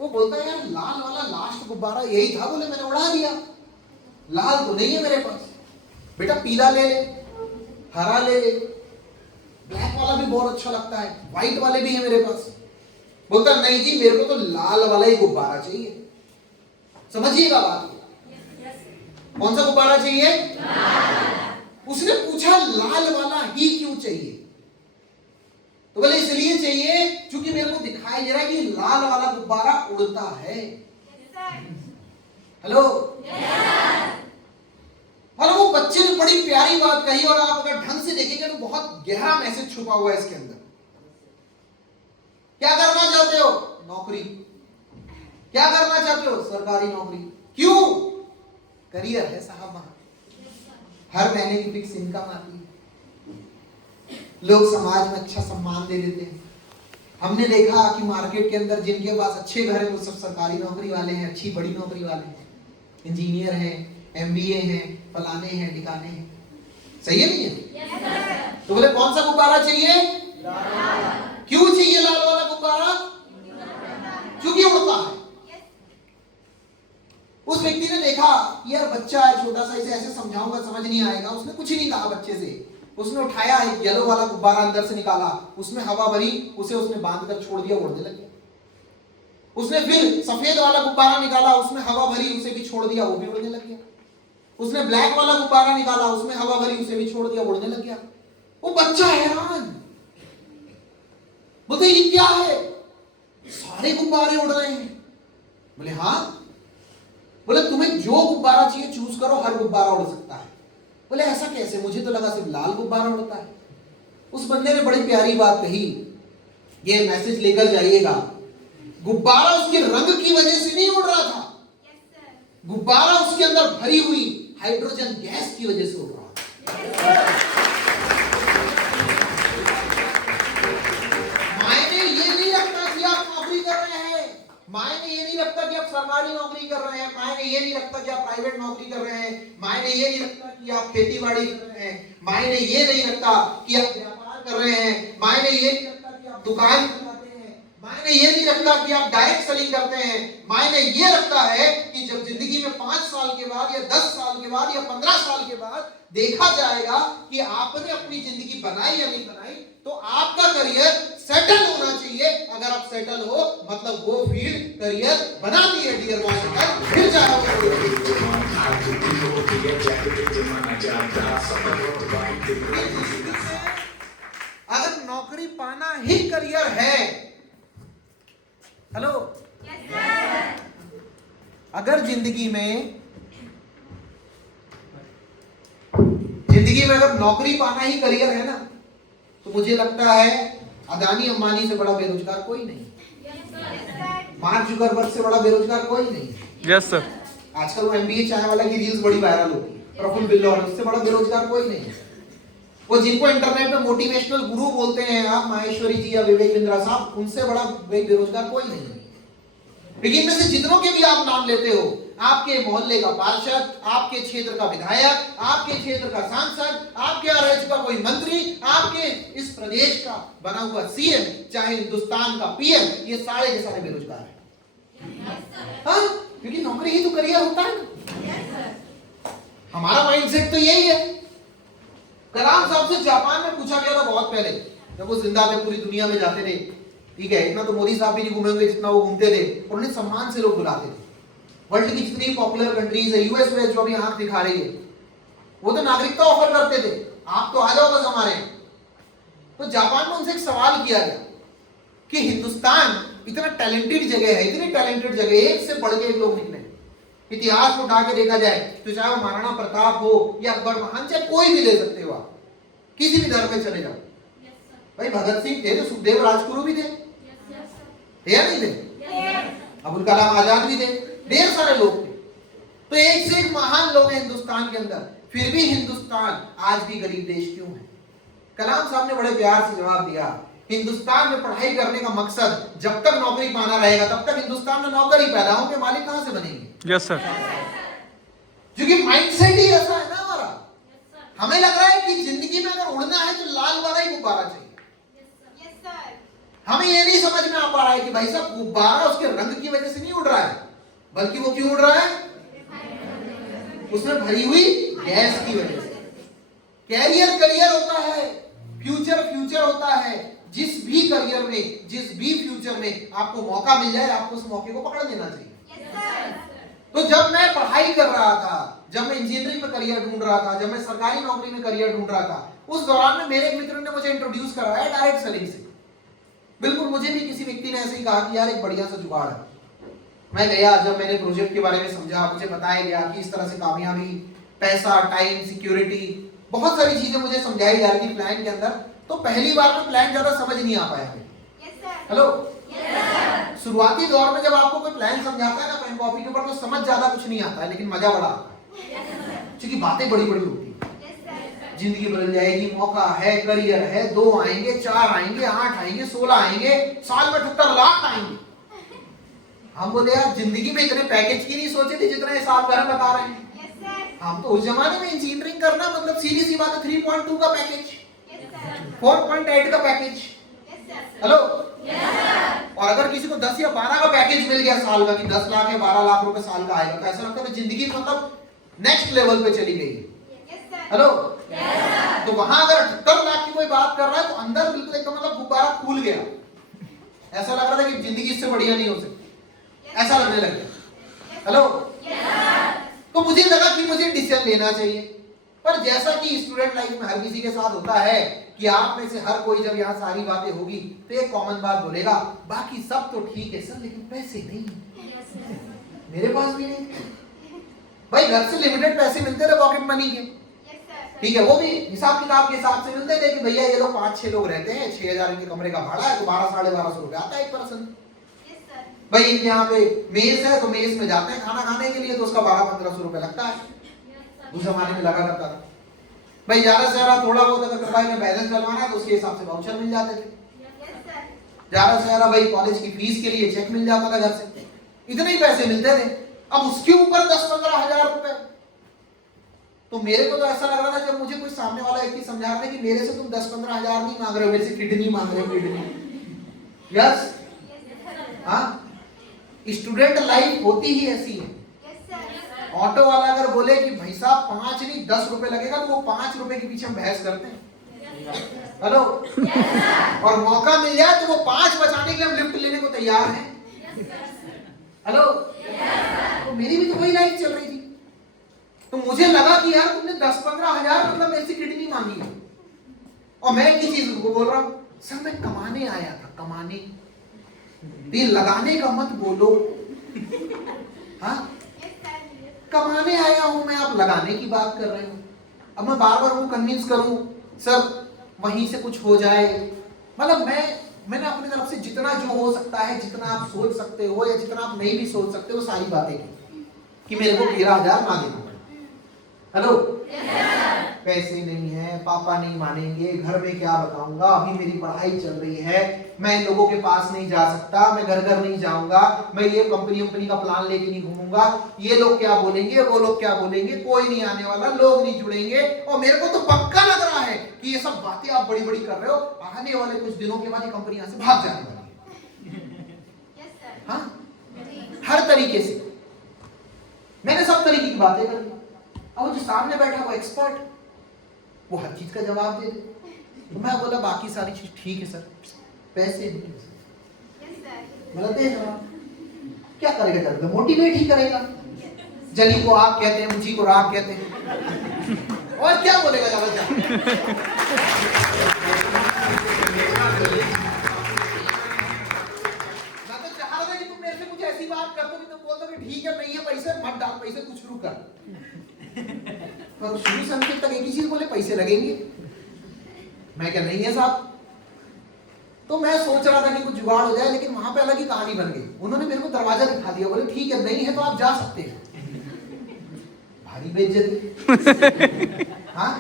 वो बोलता है यार लाल वाला लास्ट गुब्बारा यही था, बोले मैंने उड़ा दिया, लाल तो नहीं है मेरे पास। बेटा पीला ले ले, हरा ले ले, ब्लैक वाला भी बहुत अच्छा लगता है, व्हाइट वाले भी है मेरे पास। बोलता नहीं जी मेरे को तो लाल वाला ही गुब्बारा चाहिए। समझिएगा बात, कौन सा गुब्बारा चाहिए? उसने पूछा लाल वाला ही क्यों चाहिए? तो बोले इसलिए चाहिए क्योंकि मेरे को दिखाई दे रहा है कि लाल वाला गुब्बारा उड़ता है। हेलो, और वो बच्चे ने बड़ी प्यारी बात कही, और आप अगर ढंग से देखेंगे तो बहुत गहरा मैसेज छुपा हुआ है इसके अंदर। क्या करना चाहते हो? नौकरी। क्या करना चाहते हो? सरकारी नौकरी। क्यों? करियर है साहब वहां, हर महीने की फिक्स इनकम आती है, लोग समाज में अच्छा सम्मान दे देते हैं। हमने देखा कि मार्केट के अंदर जिनके पास अच्छे घर है वो सब सरकारी नौकरी वाले हैं, अच्छी बड़ी नौकरी वाले हैं, इंजीनियर हैं, एमबीए हैं, फलाने हैं, ठिकाने हैं। सही है नहीं है? तो बोले कौन सा गुब्बारा चाहिए? क्यों चाहिए लाल वाला गुब्बारा? क्योंकि उड़ता है। उस व्यक्ति ने देखा यार बच्चा है छोटा सा, इसे ऐसे समझाऊंगा समझ नहीं आएगा। उसने कुछ ही नहीं कहा बच्चे से, उसने उठाया एक येलो वाला गुब्बारा अंदर से निकाला, उसमें हवा भरी, उसे उसने बांध कर छोड़ दिया, उड़ने लग गया। उसने फिर सफेद वाला गुब्बारा निकाला, उसमें हवा भरी, उसे भी छोड़ दिया, वो भी उड़ने लग गया। उसने ब्लैक वाला गुब्बारा निकाला, उसमें हवा भरी, उसे भी छोड़ दिया, उड़ने लग गया। वो बच्चा हैरान, बोलते ये क्या है? सारे गुब्बारे उड़ रहे हैं। बोले हाँ। बोले तुम्हें जो गुब्बारा चाहिए चूज करो, हर गुब्बारा उड़ सकता है। बोले ऐसा कैसे? मुझे तो लगा सिर्फ लाल गुब्बारा उड़ता है। उस बंदे ने बड़ी प्यारी बात कही, ये मैसेज लेकर जाइएगा, गुब्बारा उसके रंग की वजह से नहीं उड़ रहा था, गुब्बारा उसके अंदर भरी हुई हाइड्रोजन गैस की वजह से उड़ रहा था। सरकारी नौकरी कर रहे हैं, मायने ये नहीं रखता कि आप प्राइवेट नौकरी कर रहे हैं, मायने ये नहीं रखता कि आप खेती बाड़ी कर रहे हैं, मायने ये नहीं रखता कि आप व्यापार कर रहे हैं, मायने ये नहीं रखता कि आप दुकान चलाते हैं, मायने ये नहीं रखता कि आप डायरेक्ट सेलिंग करते हैं, मायने ये रखता है कि जब जिंदगी में 5 साल के बाद या 10 साल के बाद या 15 साल के बाद देखा जाएगा कि आपने अपनी जिंदगी बनाई या नहीं बनाई, तो आपका करियर सेटल होना चाहिए। अगर आप सेटल हो मतलब वो फील्ड करियर बनाती है डियर बॉयज, फिर चाहे अगर नौकरी पाना ही करियर है, हेलो, अगर जिंदगी में अगर नौकरी पाना ही करियर है ना, तो मुझे लगता है अदानी अंबानी से बड़ा बेरोजगार कोई नहीं, मार्क जुकरबर्ग से बड़ा बेरोजगार कोई नहीं। Yes sir. आजकल वो एमबीए चाय वाला की रील्स बड़ी वायरल होती है, प्रफुल्ल बिल्लौर, उससे बड़ा बेरोजगार कोई नहीं। वो जिनको इंटरनेट पे मोटिवेशनल गुरु बोलते हैं आप, माहेश्वरी जी या विवेक बिंद्रा साहब, उनसे बड़ा बेरोजगार कोई नहीं। लेकिन इनमें से जितनों के भी आप नाम लेते हो, आपके मोहल्ले का पार्षद, आपके क्षेत्र का विधायक, आपके क्षेत्र का सांसद, आपके राज्य का कोई मंत्री, आपके इस प्रदेश का बना हुआ सीएम, चाहे हिंदुस्तान का पीएम, ये सारे के सारे बेरोजगार हैं। हाँ, क्योंकि नौकरी ही तो करियर होता है ना। हमारा माइंडसेट तो यही है। कलाम साहब से जापान में पूछा गया था बहुत पहले, जब वो जिंदा थे, पूरी दुनिया में जाते थे, ठीक है, इतना तो मोदी साहब भी नहीं घूमे होंगे जितना वो घूमते थे, और उन्हें सम्मान से लोग बुलाते थे। वर्ल्ड की जितनी पॉपुलर कंट्रीज है, यूएस में जो अभी आंख दिखा रही है, वो तो नागरिकता ऑफर करते थे, आप तो आ जाओ बस हमारे। तो जापान में उनसे एक सवाल किया गया कि हिंदुस्तान इतना टैलेंटेड जगह है, इतनी टैलेंटेड जगह, एक से बढ़ के एक लोग निकले। इतिहास को उठा के देखा जाए तो चाहे वो महाराणा प्रताप हो या अकबर महान, चाहे कोई भी ले सकते हो आप, किसी भी धर्म में चले जाओ। भाई भगत सिंह थे तो सुखदेव राजगुरु भी थे, थे या नहीं थे? अबुल कलाम आजाद भी थे, ढेर सारे लोग थे। तो एक से एक महान लोग हैं हिंदुस्तान के अंदर, फिर भी हिंदुस्तान आज भी गरीब देश क्यों है? कलाम साहब ने बड़े प्यार से जवाब दिया, हिंदुस्तान में पढ़ाई करने का मकसद जब तक नौकरी पाना रहेगा तब तक हिंदुस्तान में नौकरी पैदा होंगे, मालिक कहां से बनेंगे? Yes sir. क्योंकि माइंडसेट ही ऐसा है ना हमारा। हमें लग रहा है कि जिंदगी में अगर उड़ना है तो लाल वाला ही गुब्बारा चाहिए। हमें ये नहीं समझ में आ पा रहा है कि भाई साहब गुब्बारा उसके रंग की वजह से नहीं उड़ रहा है, बल्कि वो क्यों उड़ रहा है? उसमें भरी हुई गैस की वजह से। कैरियर करियर होता है, फ्यूचर फ्यूचर होता है। जिस भी करियर में, जिस भी फ्यूचर में आपको मौका मिल जाए, आपको उस मौके को पकड़ लेना चाहिए। तो जब मैं पढ़ाई कर रहा था, जब मैं इंजीनियरिंग में करियर ढूंढ रहा था, जब मैं सरकारी नौकरी में करियर ढूंढ रहा था, उस दौरान में मेरे एक मित्र ने मुझे इंट्रोड्यूस कराया डायरेक्ट सेलिंग से। बिल्कुल मुझे भी किसी व्यक्ति ने ऐसे ही कहा कि यार एक बढ़िया सा जुगाड़ है। मैं गया, जब मैंने प्रोजेक्ट के बारे में समझा, मुझे बताया गया कि इस तरह से कामयाबी, पैसा, टाइम, सिक्योरिटी, बहुत सारी चीजें मुझे समझाई जा रही थी प्लान के अंदर। तो पहली बार में प्लान ज्यादा समझ नहीं आ पाया। हेलो, शुरुआती दौर में जब आपको कोई प्लान समझाता है ना पेन कॉपी के ऊपर, तो समझ ज्यादा कुछ नहीं आता है, लेकिन मजा बड़ा आता है, क्योंकि बातें बड़ी बड़ी होती है। जिंदगी बदल जाएगी, मौका है, करियर है, 2 आएंगे, 4 आएंगे, 8 आएंगे, 16 आएंगे, साल में 78 लाख आएंगे। हम बोले यार जिंदगी में इतने पैकेज की नहीं सोचे थे जितना ये साल भर बता रहे हैं। हम तो उस जमाने में इंजीनियरिंग करना मतलब सीधी सी बात है, 3.2 का पैकेज, 4.8 का पैकेज। हेलो, और अगर किसी को 10 या 12 का पैकेज मिल गया साल का, कि 10 लाख या 12 लाख रुपए साल का आएगा, तो ऐसा लगता है जिंदगी मतलब नेक्स्ट लेवल पे चली गई है। हेलो, तो वहां अगर 78 लाख की कोई बात कर रहा है तो अंदर बिल्कुल एकदम मतलब गुब्बारा फूल गया, ऐसा लग रहा था कि जिंदगी इससे बढ़िया नहीं हो सकती, ऐसा लगने लग गया। हेलो, तो मुझे लगा कि मुझे डिसीजन लेना चाहिए। पर जैसा कि स्टूडेंट लाइफ में हर किसी के साथ होता है कि आप में से हर कोई जब यहाँ सारी बातें होगी तो एक कॉमन बात बोलेगा, बाकी सब तो ठीक है सर, लेकिन पैसे नहीं, मेरे पास भी नहीं। भाई घर से लिमिटेड पैसे मिलते थे पॉकेट मनी के, ठीक है, वो भी हिसाब किताब के हिसाब से मिलते थे कि भैया ये लोग 5-6 लोग रहते हैं, 6,000 के कमरे का भाड़ा है, तो 1200-1250 रुपए आता है एक पर्सन। भाई इनके यहाँ पे मेस है, तो मेस में जाते हैं खाना खाने के लिए, तो उसका 1200-1500 रुपए लगता है, उस जमाने में लगा करता था। भाई ज्यादा से ज्यादा थोड़ा बहुत अगर भाई में बैलेंस डलवाना है तो उसके हिसाब से वाउचर मिल जाते थे। ज्यादा से ज्यादा भाई कॉलेज की फीस के लिए चेक मिल जाता था घर से। इतने ही पैसे मिलते थे, अब उसके ऊपर 10-15 हजार रुपए। तो मेरे को तो ऐसा लग रहा था जब मुझे कोई सामने वाला व्यक्ति समझा रहा था कि मेरे से तुम 10-15 हजार नहीं मांग रहे हो, मेरे से किडनी मांग रहे हो, किडनी। यस, हाँ, स्टूडेंट लाइफ होती ही ऐसी है। ऑटो वाला अगर बोले कि भाई साहब 5 नहीं 10 रुपए लगेगा, तो वो 5 रुपए के पीछे हम बहस करते हैं। हेलो, और मौका मिल जाए तो वो 5 बचाने के लिए हम लिफ्ट लेने को तैयार हैं। हेलो, तो मेरी भी तो वही लाइफ चल रही थी। तो मुझे लगा कि यार तुमने 10-15 हजार मतलब मेरे से किडनी मांगी है, और मैं किसी चीज को बोल रहा हूं सर मैं कमाने आया था, कमाने, दिल लगाने का मत बोलो। हाँ, कमाने आया हूं मैं, आप लगाने की बात कर रहे हो। अब मैं बार बार वो कन्विंस करूं सर वहीं से कुछ हो जाए, मतलब मैंने अपनी तरफ से जितना जो हो सकता है, जितना आप सोच सकते हो या जितना आप नहीं भी सोच सकते हो, सारी बातें की कि मेरे को 13,000 मांगे ना। हेलो, पैसे नहीं है, पापा नहीं मानेंगे, घर में क्या बताऊंगा, अभी मेरी पढ़ाई चल रही है, मैं इन लोगों के पास नहीं जा सकता, मैं घर घर नहीं जाऊंगा, मैं ये कंपनी का प्लान लेके नहीं घूमूंगा, ये लोग क्या बोलेंगे, वो लोग क्या बोलेंगे, कोई नहीं आने वाला, लोग नहीं जुड़ेंगे। और मेरे को तो पक्का लग रहा है कि ये सब बातें आप बड़ी बड़ी कर रहे हो, आने वाले कुछ दिनों के बाद ये कंपनी यहाँ से भाग जाने वाली है। हाँ, हर तरीके से मैंने सब तरीके की बातें कर दी। अब जो सामने बैठा वो एक्सपर्ट, वो हर चीज का जवाब दे दे। तो मैं बोला बाकी सारी चीज ठीक है सर, पैसे नहीं। बोला दे जवाब, क्या करेगा जब मोटिवेट ही करेगा। जली को आग कहते हैं, मुझी को राग कहते हैं, और क्या बोलेगा ज्यादा। मैं तो चाह रहा था कि तुम मेरे से कुछ ऐसी बात कर दो कि तुम बोल दो कि ठीक है नहीं है पैसे मत डाल, पैसे कुछ शुरू कर। पर शुरू से अंत तक एक ही चीज बोले, पैसे लगेंगे। मैं क्या नहीं है साहब। तो मैं सोच रहा था कि कुछ जुगाड़ हो जाए, लेकिन वहां पे अलग ही कहानी बन गई। उन्होंने मेरे को दरवाजा दिखा दिया, बोले ठीक है नहीं है तो आप जा सकते हैं। भारी बेइज्जती। हाँ,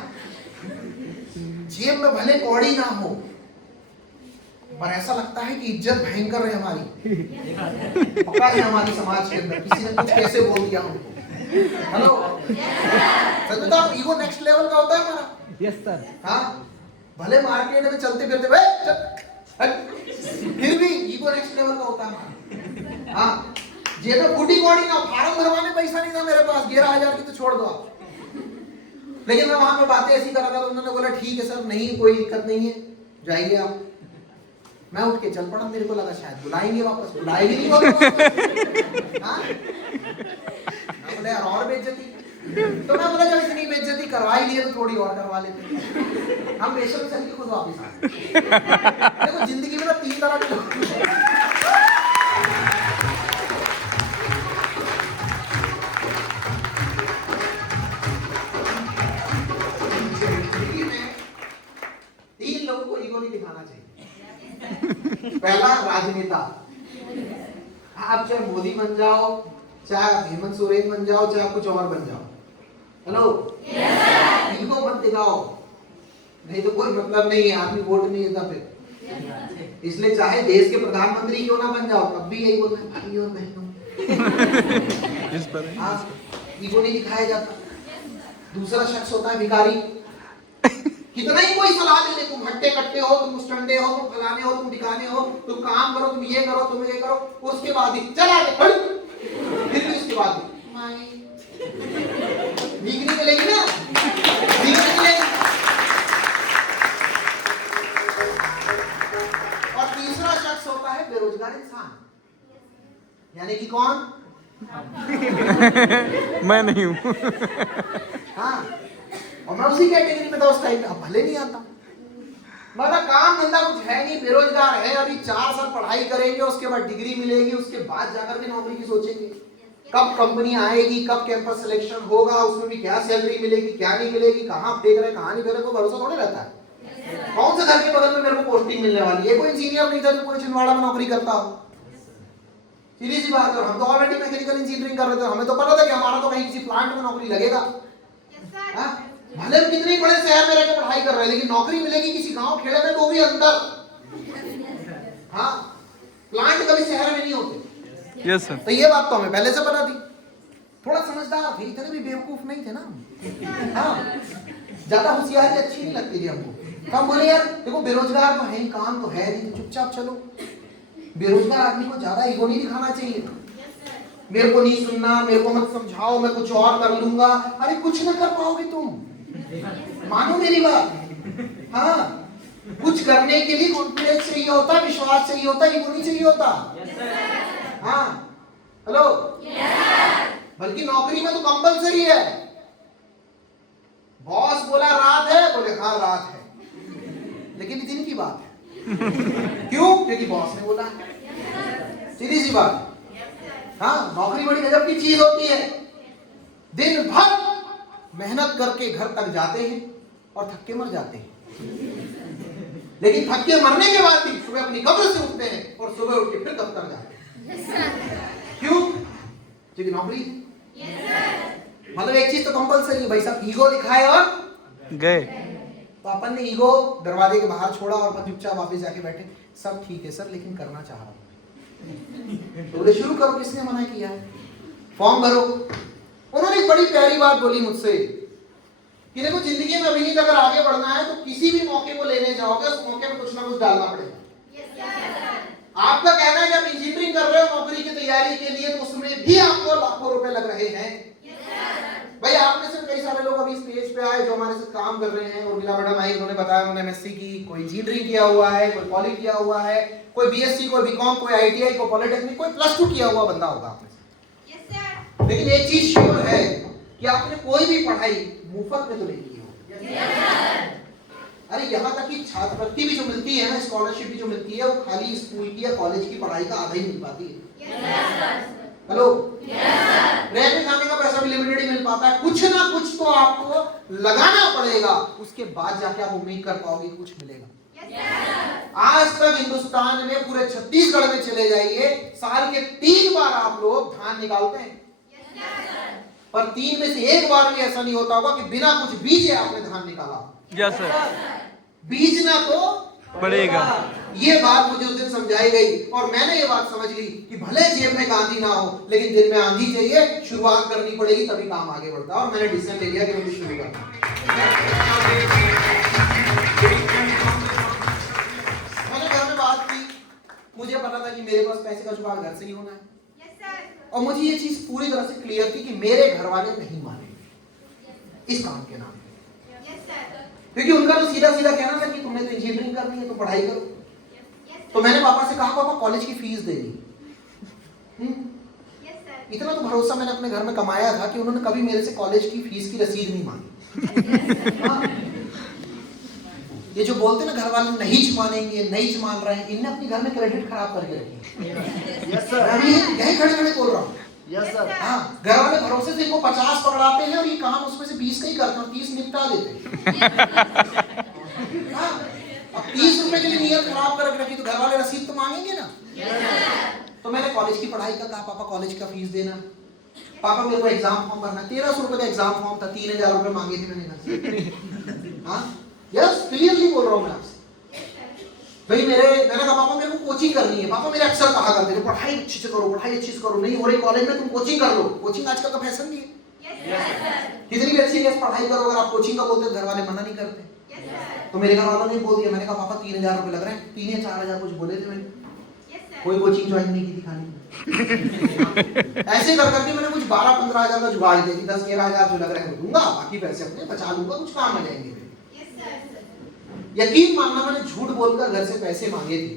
जेब में भले कौड़ी ना हो, पर ऐसा लगता है कि इज्जत भयंकर है हमारी, पक्का है हमारी समाज के अंदर। किसी ने कुछ कैसे बोल दिया हमको। हेलो, सच बताओ, ईगो नेक्स्ट लेवल का होता है हमारा। Yes sir. हाँ, भले मार्केट में चलते फिरते फिर भी ईगो नेक्स्ट लेवल का होता है हमारा। हाँ, जेब में फूटी कौड़ी ना, फार्म भरवाने पैसा नहीं था मेरे पास, 11,000 की तो छोड़ दो आप। लेकिन मैं वहां पे बातें ऐसी कर रहा था, तो उन्होंने बोला ठीक है सर, नहीं कोई दिक्कत नहीं है, जाइए आप। मैं उठ के चल पड़ा, मेरे को लगा शायद बुलाएंगे वापस, बुलाएंगे नहीं वापस। हाँ, बोले यार और बेइज्जती। तो मैं बोला जब इतनी बेइज्जती करवा ही लिए तो थोड़ी और करवा लेते, हम पेशेंट चल के खुद वापस आए। देखो जिंदगी में ना 3 तरह के लोग को ईगो नहीं दिखाना चाहिए। पहला राजनेता, आप चाहे मोदी बन जाओ, चाहे हेमंत सोरेन बन जाओ, चाहे कुछ और बन जाओ। हेलो, ईगो मत दिखाओ, नहीं तो कोई मतलब नहीं है, आदमी वोट नहीं देता फिर। इसलिए चाहे देश के प्रधानमंत्री क्यों ना बन जाओ, तब भी यही बोलना है भाई और बहनों। ईगो नहीं दिखाया जाता। दूसरा शख्स होता है भिखारी। कितना ही कोई सलाह दे दे, तुम हट्टे कट्टे हो, तुम मुस्टंडे हो, तुम फलाने हो, तुम ठिकाने हो, तुम काम करो, तुम ये करो, तुम ये करो, उसके बाद ही चला दे फिर भी उसके बाद भीख नहीं मिलेगी ना, भीख नहीं मिलेगी। और तीसरा शख्स होता है बेरोजगार इंसान, यानी कि कौन? मैं नहीं हूं। हाँ, और मैं उसी कैटेगरी में था उस टाइम। अब भले नहीं आता, मतलब काम धंधा कुछ है नहीं, बेरोजगार है, अभी 4 साल पढ़ाई करेंगे, उसके बाद डिग्री मिलेगी, उसके बाद जाकर के नौकरी की सोचेंगे, कब कंपनी आएगी, कब कैंपस सिलेक्शन होगा, उसमें भी क्या सैलरी मिलेगी, क्या नहीं मिलेगी, कहाँ फेंक रहे, कहाँ नहीं फेंक रहे, कोई भरोसा थोड़ी रहता है। कौन से घर के बगल में मेरे को पोस्टिंग मिलने वाली है? कोई इंजीनियर नहीं था जो कोई छिंदवाड़ा में नौकरी करता हो, सीधी सी बात है। हम तो ऑलरेडी मैकेनिकल इंजीनियरिंग कर रहे थे, हमें तो पता था कि हमारा तो कहीं किसी प्लांट में नौकरी लगेगा। भले हम कितने बड़े शहर में रहकर पढ़ाई कर रहे हैं, लेकिन नौकरी मिलेगी किसी गांव खेड़े में, तो भी अंदर। हाँ, प्लांट कभी शहर में नहीं होते, यस सर। तो ये बात तो हमें पहले से पता थी, थोड़ा समझदार थे, इतने भी बेवकूफ नहीं थे ना। हाँ, ज्यादा होशियारी अच्छी नहीं लगती थी हमको। तो हम बोले यार देखो बेरोजगार तो है ही, काम तो है नहीं, तो चुपचाप चलो। बेरोजगार आदमी को ज्यादा ईगो नहीं दिखाना चाहिए। मेरे को नहीं सुनना, मेरे को मत समझाओ, मैं कुछ और कर लूंगा। अरे कुछ ना कर पाओगे तुम, मानो मेरी बात। हाँ, कुछ करने के लिए कॉन्फिडेंस चाहिए होता है, विश्वास चाहिए होता है, ईगो नहीं चाहिए होता। हाँ, हेलो, बल्कि नौकरी में तो कंपलसरी है। बॉस बोला रात है, बोले हाँ रात है, लेकिन दिन की बात है। क्यों? क्योंकि बॉस ने बोला है। सीधी सी बात। हाँ, नौकरी बड़ी गजब की चीज होती है। दिन भर मेहनत करके घर तक जाते हैं और थक के मर जाते हैं, लेकिन थक के मरने के बाद भी सुबह अपनी कब्र से उठते हैं और सुबह उठ के फिर दफ्तर जाते हैं। क्यों? क्योंकि नौकरी है। मतलब एक चीज तो कंपलसरी है भाई साहब, ईगो दिखाए और गए। तो अपन ने ईगो दरवाजे के बाहर छोड़ा और अपन चुपचाप वापस जाके बैठे। सब ठीक है सर, लेकिन करना चाह रहा हूं। तो बोले शुरू करो, किसने मना किया है, फॉर्म भरो। उन्होंने एक बड़ी प्यारी बात बोली मुझसे कि देखो जिंदगी में अभी नहीं, अगर आगे बढ़ना है तो किसी भी मौके को लेने जाओगे, उस मौके में कुछ ना कुछ डालना पड़ेगा। आपका कहना है कि आप इंजीनियरिंग कर रहे हो नौकरी की तैयारी के लिए, तो उसमें भी आपको लाखों रुपए लग रहे हैं। भाई आप में से कई सारे लोग अभी स्टेज पे आए जो हमारे साथ काम कर रहे हैं। उर्मिला मैडम आई, उन्होंने बताया उन्होंने एमएससी की, कोई इंजीनियरिंग किया हुआ है, कोई पॉली किया हुआ है, कोई बीएससी, कोई बीकॉम, कोई आईटीआई, कोई पॉलिटेक्निक, कोई +2 किया हुआ बंदा होगा आप में से। लेकिन एक चीज श्योर है कि आपने कोई भी पढ़ाई मुफ्त में तो नहीं की हो। अरे यहाँ तक कि छात्रवृत्ति भी जो मिलती है ना, स्कॉलरशिप भी जो मिलती है, वो खाली स्कूल की या कॉलेज की पढ़ाई का आधा ही मिल पाती है। हेलो, रहने खाने का पैसा भी लिमिटेड ही मिल पाता है। कुछ ना कुछ तो आपको लगाना पड़ेगा, उसके बाद जाके आप उम्मीद कर पाओगे कुछ मिलेगा। आज तक हिंदुस्तान में पूरे छत्तीसगढ़ में चले जाइए, साल के 3 बार आप लोग धान निकालते हैं, पर 3 में से 1 बार भी ऐसा नहीं होता होगा कि बिना कुछ बीजे आपने धान निकाला। Yes sir. बीजना तो पड़ेगा। ये बात मुझे उस दिन समझाई गई और मैंने ये बात समझ ली कि भले जेब में गांधी ना हो, लेकिन दिल में आंधी चाहिए। शुरुआत करनी पड़ेगी, तभी काम आगे बढ़ता है। और मैंने डिसीजन ले लिया कि मुझे शुरू करना। मैंने घर में बात की, मुझे पता था कि मेरे पास पैसे का जुगाड़ घर से ही होना है। और मुझे ये चीज पूरी तरह से क्लियर थी कि मेरे घर वाले नहीं मानेंगे इस काम के नाम पे, क्योंकि उनका तो सीधा सीधा कहना था कि तुमने तो इंजीनियरिंग करनी है तो पढ़ाई करो। तो मैंने पापा से कहा पापा कॉलेज की फीस दे दी। इतना तो भरोसा मैंने अपने घर में कमाया था कि उन्होंने कभी मेरे से कॉलेज की फीस की रसीद नहीं मांगी। हाँ। ये जो बोलते ना घर वाले नहीं मानेंगे, नहीं मान रहे हैं, इनने अपने घर में क्रेडिट खराब करके रखी। यस सर, अभी यही खड़े खड़े बोल रहा हूँ। Yes sir. हाँ, घर वाले भरोसे से इनको 50 पकड़ाते हैं और ये काम उसमें से 20 का ही करते हैं, 30 निपटा देते हैं। हाँ, अब 30 रुपए के लिए नियत खराब करके रखी तो घर वाले रसीद तो मांगेंगे ना। तो मैंने कॉलेज की पढ़ाई का कहा पापा कॉलेज का फीस देना। पापा मेरे को एग्जाम फॉर्म भरना, 1300 रुपए का एग्जाम फॉर्म था, 3000 रुपए मांगे थे मैंने घर से। हाँ, यस क्लियरली बोल रहा हूँ मैं आपसे। भाई मैंने कहा पापा मेरे को कोचिंग करनी है। पापा मेरे अक्सर कहा करते थे पढ़ाई अच्छी से करो, पढ़ाई अच्छी से करो, नहीं हो रही कॉलेज में तुम कोचिंग कर लो। कोचिंग आजकल का फैशन नहीं है। कितनी भी अच्छी पढ़ाई करो, अगर आप कोचिंग का बोलते हो घर वाले मना नहीं करते। तो मेरे घर वालों ने बोल दिया। मैंने कहा पापा 3000 रुपए लग रहे हैं, 3 या 4000 कुछ बोले थे मैंने। कोई कोचिंग ज्वाइन नहीं की थी खाली। ऐसे कर करके मैंने कुछ 12-15 हजार का जुगाड़ दिया कि 10-11 हजार जो लग रहे हैं वो दूंगा, बाकी पैसे अपने बचा लूंगा, कुछ काम आ जाएंगे। यकीन मानना मैंने झूठ बोलकर घर से पैसे मांगे थे,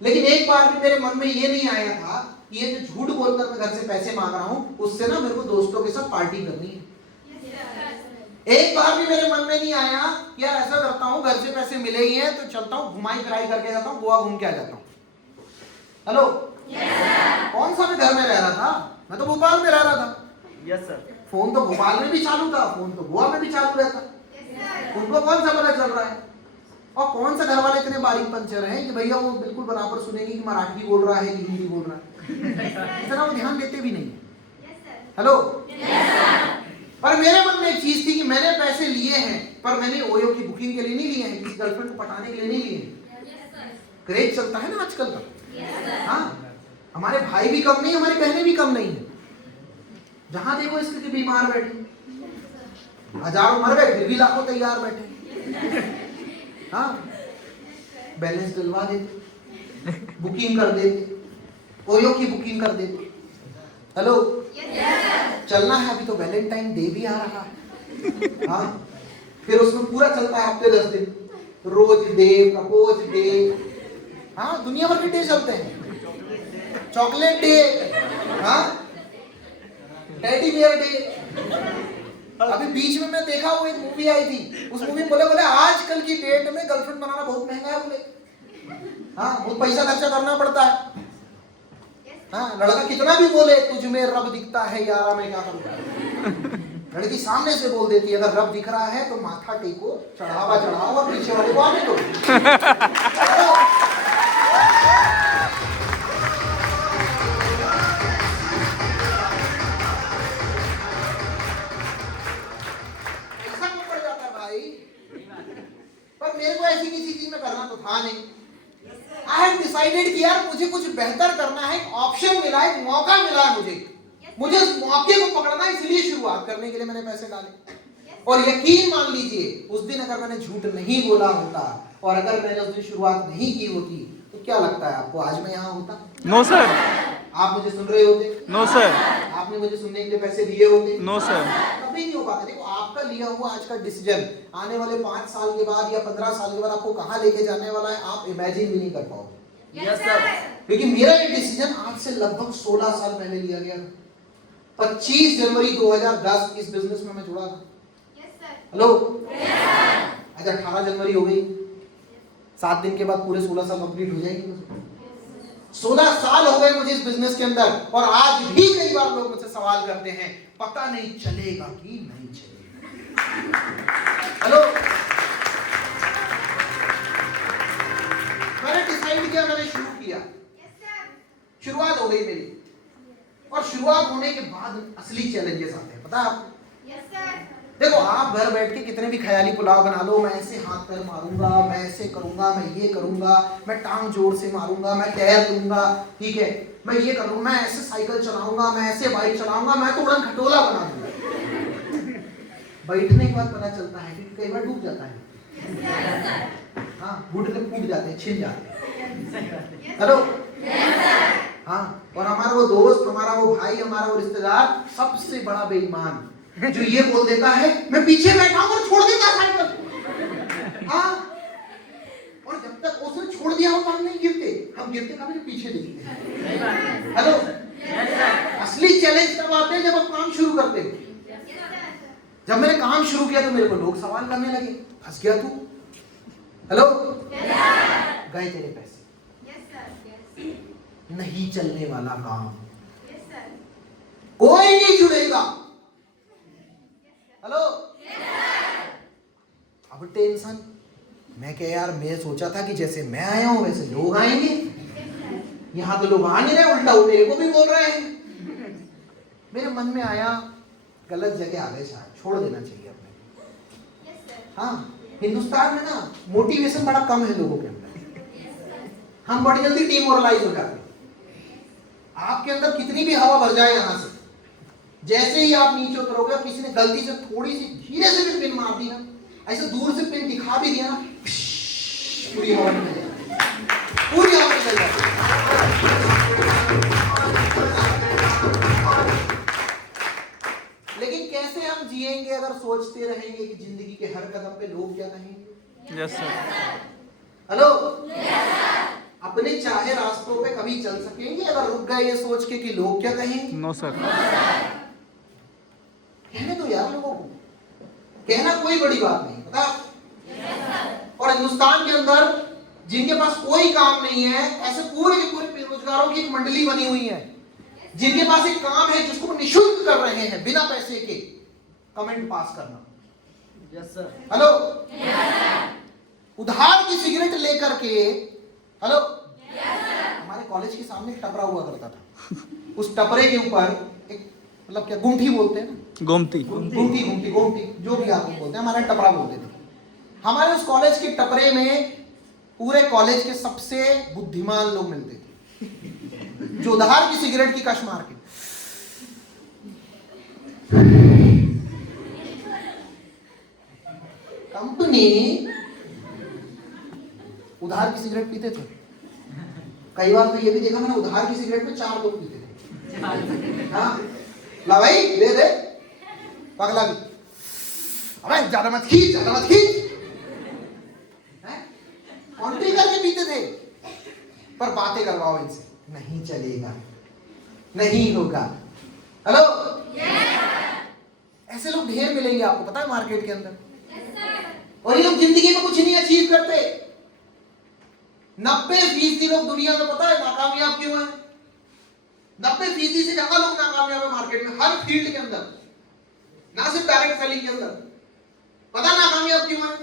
लेकिन एक बार भी मेरे मन में ये नहीं आया था कि ये जो झूठ बोलकर मैं घर से पैसे मांग रहा हूँ उससे ना मेरे को दोस्तों के साथ पार्टी करनी है। एक बार भी मेरे मन में नहीं आया कि यार ऐसा करता हूँ घर से पैसे मिले ही हैं तो चलता हूँ घुमाई फिराई करके जाता हूँ, गोवा घूम के आ जाता हूँ। हेलो, कौन सा मैं घर में रह रहा था, मैं तो भोपाल में रह रहा था। Yes sir. फोन तो भोपाल में भी चालू था, फोन तो गोवा में भी चालू रहता। उनको कौन सा पता चल रहा है? और कौन सा घर वाले इतने बारीक पंचर हैं कि भैया वो बिल्कुल बराबर सुनेंगे कि मराठी बोल रहा है कि हिंदी बोल रहा है। इतना वो ध्यान देते भी नहीं। हेलो, पर मेरे मन में एक चीज थी कि मैंने पैसे लिए हैं, पर मैंने ओयो की बुकिंग के लिए नहीं लिए हैं, किसी गर्लफ्रेंड को पटाने के लिए नहीं लिए हैं। क्रेज चलता है ना आजकल का। हाँ, हमारे भाई भी कम नहीं, हमारी बहनें भी कम नहीं है। जहां देखो स्थिति बीमार बैठे, हजारों मर गए फिर भी लाखों तैयार बैठे। हाँ, बैलेंस डलवा देते, बुकिंग कर देते, ओयो की बुकिंग कर देते। हेलो, चलना है, अभी तो वैलेंटाइन डे भी आ रहा है। हाँ, फिर उसमें पूरा चलता है हफ्ते 10 दिन, रोज डे, प्रपोज डे, हाँ दुनिया भर के डे चलते हैं, चॉकलेट डे, हाँ टेडी बियर डे। अभी बीच में मैं देखा वो एक मूवी आई थी, उस मूवी में बोले आजकल की डेट में गर्लफ्रेंड बनाना बहुत महंगा है बोले। हाँ, बहुत पैसा खर्चा करना पड़ता है। हाँ, लड़का कितना भी बोले तुझ में रब दिखता है यारा मैं क्या करूँ, लड़की सामने से बोल देती है अगर रब दिख रहा है तो माथा टेको, चढ़ावा चढ़ाओ और पीछे वाले को आने दो। ऐसा क्यों पड़ जाता है भाई? पर मेरे को ऐसी किसी चीज में करना तो था नहीं। I have decided कि यार मुझे कुछ बेहतर करना है, एक ऑप्शन मिला, एक मौका मिला मुझे उस मौके को पकड़ना है, इसलिए शुरुआत करने के लिए मैंने पैसे डाले। और यकीन मान लीजिए उस दिन अगर मैंने झूठ नहीं बोला होता और अगर मैंने उस दिन शुरुआत नहीं की होती तो क्या लगता है आपको आज मैं यहाँ होता? No sir. आप मुझे सुन रहे होते? No sir. आपने मुझे सुनने के लिए पैसे दिए होते? No sir. कभी नहीं हो पाता। देखो, आपका लिया हुआ आज का डिसीजन आने वाले 5 साल के बाद या 15 साल के बाद आपको कहाँ लेके जाने वाला है आप इमेजिन भी नहीं कर पाओगे। Yes sir. क्योंकि मेरा ये डिसीजन आज से लगभग 16 साल पहले लिया गया था। 25 जनवरी 2010 इस बिजनेस में मैं जुड़ा था। हेलो, आज 18 जनवरी हो गई, 7 दिन के बाद पूरे 16 साल कंप्लीट हो जाएंगे। 16 साल हो गए मुझे इस बिजनेस के अंदर और आज भी कई बार लोग मुझसे सवाल करते हैं पता नहीं चलेगा कि नहीं चलेगा। हेलो, मैंने डिसाइड किया, मैंने शुरू किया, शुरुआत हो गई मेरी। और शुरुआत होने के बाद असली चैलेंजेस आते हैं, पता है आपको? देखो, आप घर बैठ के कितने भी ख्याली पुलाव बना लो, मैं ऐसे हाथ पैर मारूंगा, मैं ऐसे करूंगा, मैं ये करूंगा, मैं टांग जोर से मारूंगा, मैं तैर दूंगा, ठीक है, मैं ये करूंगा, मैं ऐसे साइकिल चलाऊंगा, मैं ऐसे बाइक चलाऊंगा, मैं तो उड़न खटोला बना दूंगा। बैठने के बाद पता चलता है कि कई बार डूब जाता है। हाँ, घुटने फूट जाते हैं, छिल जाते हैं। हेलो, हाँ, और हमारा वो दोस्त, हमारा वो भाई, हमारा वो रिश्तेदार सबसे बड़ा बेईमान जो ये बोल देता है मैं पीछे बैठा हूं और छोड़ देता साइकिल। हाँ, और जब तक उसने छोड़ दिया हो तो हम नहीं गिरते, हम गिरते कभी पीछे देखते हैं। हेलो, असली चैलेंज तब आते हैं जब आप काम शुरू करते हो। जब मैंने काम शुरू किया तो मेरे को लोग सवाल करने लगे, फंस गया तू। हेलो, गए तेरे पैसे, नहीं चलने वाला काम, कोई नहीं जुड़ेगा। हेलो, अब टेंशन, मैं क्या यार, मैं सोचा था कि जैसे मैं आया हूं वैसे लोग आएंगे, यहां तो लोग आ नहीं रहे, उल्टा वो मेरे को भी बोल रहे हैं। मेरे मन में आया गलत जगह आ गए, शायद छोड़ देना चाहिए अपने। हाँ, हिंदुस्तान में ना मोटिवेशन बड़ा कम है लोगों के अंदर, हम बड़ी जल्दी डिमोरलाइज हो जाते हैं। आपके अंदर कितनी भी हवा भर जाए यहां से, जैसे ही आप नीचे उतरोगे, किसी ने गलती से थोड़ी सी धीरे से भी पिन मार दी ना, ऐसे दूर से पिन दिखा भी दिया ना, पूरी हवा निकल जाती है, पूरी हवा निकल जाती है। लेकिन कैसे हम जिएंगे अगर सोचते रहेंगे कि जिंदगी के हर कदम पे लोग क्या कहेंगे? Yes sir. हेलो, अपने चाहे रास्तों पे कभी चल सकेंगे अगर रुक गए ये सोच के कि लोग क्या कहेंगे? No sir. कहने दो यार लोगों को, कहना कोई बड़ी बात नहीं, पता। और हिंदुस्तान के अंदर जिनके पास कोई काम नहीं है, ऐसे पूरे के पूरे बेरोजगारों की एक मंडली बनी हुई है, जिनके पास एक काम है जिसको निःशुल्क कर रहे हैं, बिना पैसे के, कमेंट पास करना। Yes sir. हेलो, उधार की सिगरेट लेकर के, हेलो, हमारे कॉलेज के सामने एक टपरा हुआ करता था, उस टपरे के ऊपर एक, मतलब क्या गुमठी बोलते हैं ना, गोमती, गोमती, जो भी आप बोलते हैं, हमारे टपरा बोलते थे। हमारे उस कॉलेज के टपरे में पूरे कॉलेज के सबसे बुद्धिमान लोग मिलते थे। जो उधार की सिगरेट की कश मार के, कंपनी उधार की सिगरेट पीते थे। कई बार तो ये भी देखा मैंने, उधार की सिगरेट में 4 लोग पीते थे। हाँ ला भाई दे दे, पगला भी, अबे ज्यादा मत खींच, ज्यादा मत खींच, कॉन्ट्री करके पीते थे। पर बातें करवाओ इनसे, नहीं चलेगा, नहीं होगा। हेलो, ऐसे लोग ढेर मिलेंगे आपको, पता है मार्केट के अंदर। और ये लोग जिंदगी में कुछ नहीं अचीव करते। 90% लोग दुनिया में पता है नाकामयाब क्यों है? 90% से ज्यादा लोग नाकामयाब है मार्केट में, हर फील्ड के अंदर, ना सिर्फ डायरेक्ट सेलिंग के अंदर। पता नाकामयाब क्यों है?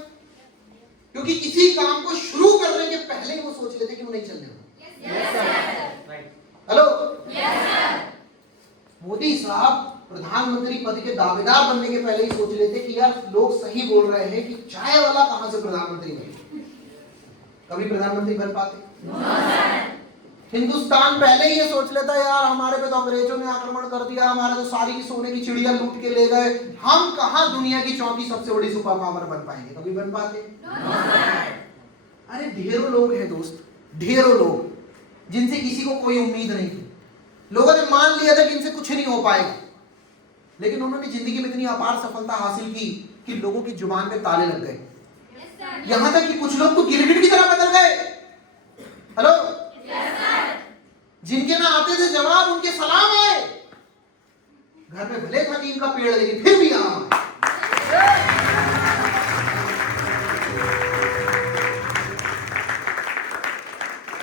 क्योंकि किसी काम को शुरू करने के पहले ही वो सोच लेते कि वो नहीं चलने वाला। हेलो, मोदी साहब प्रधानमंत्री पद के दावेदार बनने के पहले ही सोच लेते कि यार लोग सही बोल रहे हैं कि चाय वाला कहां से प्रधानमंत्री बने। कभी प्रधानमंत्री बन पाते? हिंदुस्तान पहले ही ये सोच लेता यार हमारे पे तो अंग्रेजों ने आक्रमण कर दिया, हमारे तो सारी की सोने की चिड़िया लूट के ले गए, हम कहां दुनिया की चौथी सबसे बड़ी सुपर पावर बन पाएंगे? कभी बन पाते? अरे ढेरों लोग हैं दोस्त, ढेरों लोग जिनसे किसी को कोई उम्मीद नहीं थी। लोगों ने मान लिया था कि इनसे कुछ नहीं हो पाएगा, लेकिन उन्होंने जिंदगी में इतनी अपार सफलता हासिल की कि लोगों की जुबान पे ताले लग गए। यहां तक कि कुछ लोग तो गिरगिट की तरह बदल गए। हेलो, जिनके ना आते थे जवाब, उनके सलाम आए। घर में भले था नीम का पेड़, लेकिन फिर भी आम।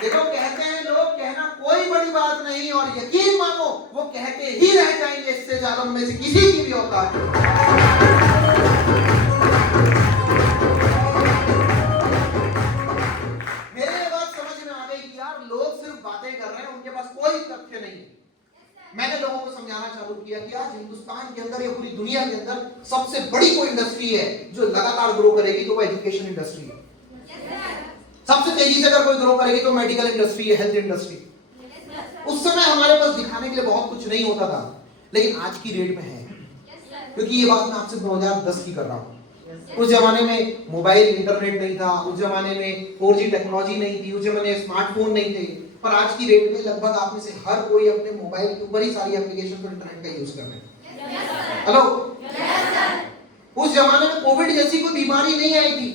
देखो, कहते हैं लोग, कहना कोई बड़ी बात नहीं, और यकीन मानो वो कहते ही रह जाएंगे। इससे ज्यादा में से किसी की भी औकात नहीं। मेरे ये बात समझ में आ गई कि यार लोग सिर्फ बातें कर रहे हैं, उनके पास कोई तथ्य नहीं है। मैंने लोगों को समझाना चालू किया कि आज हिंदुस्तान के अंदर या पूरी दुनिया के अंदर सबसे बड़ी कोई इंडस्ट्री है जो लगातार ग्रो करेगी, तो वो एजुकेशन इंडस्ट्री है। सबसे तेजी से अगर कोई ग्रो करेगी तो मेडिकल इंडस्ट्री है, हेल्थ इंडस्ट्री। उस समय हमारे पास दिखाने के लिए बहुत कुछ नहीं होता था, लेकिन आज की रेट में है। क्योंकि ये बात मैं आपसे 2010 की कर रहा हूँ। उस जमाने में मोबाइल इंटरनेट नहीं था, उस जमाने में 4G टेक्नोलॉजी नहीं थी, उस जमाने में स्मार्टफोन नहीं थे। पर आज की रेट में लगभग आप में से हर कोई अपने मोबाइल के ऊपर ही सारी एप्लीकेशन और इंटरनेट का यूज कर रहे हैं। हेलो, उस जमाने में कोविड जैसी कोई बीमारी नहीं आई थी।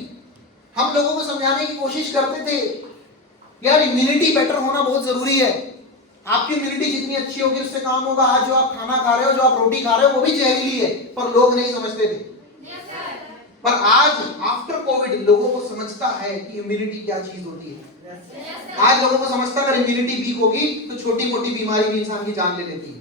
हम लोगों को समझाने की कोशिश करते थे यार इम्यूनिटी बेटर होना बहुत जरूरी है। आपकी इम्यूनिटी जितनी अच्छी होगी उससे काम होगा। आज जो आप खाना खा रहे हो, जो आप रोटी खा रहे हो, वो भी जहरीली है, पर लोग नहीं समझते थे। पर आज आफ्टर कोविड लोगों को समझता है कि इम्यूनिटी क्या चीज होती है। आज लोगों को समझता है अगर इम्यूनिटी वीक होगी तो छोटी मोटी बीमारी भी इंसान की जान ले लेती है।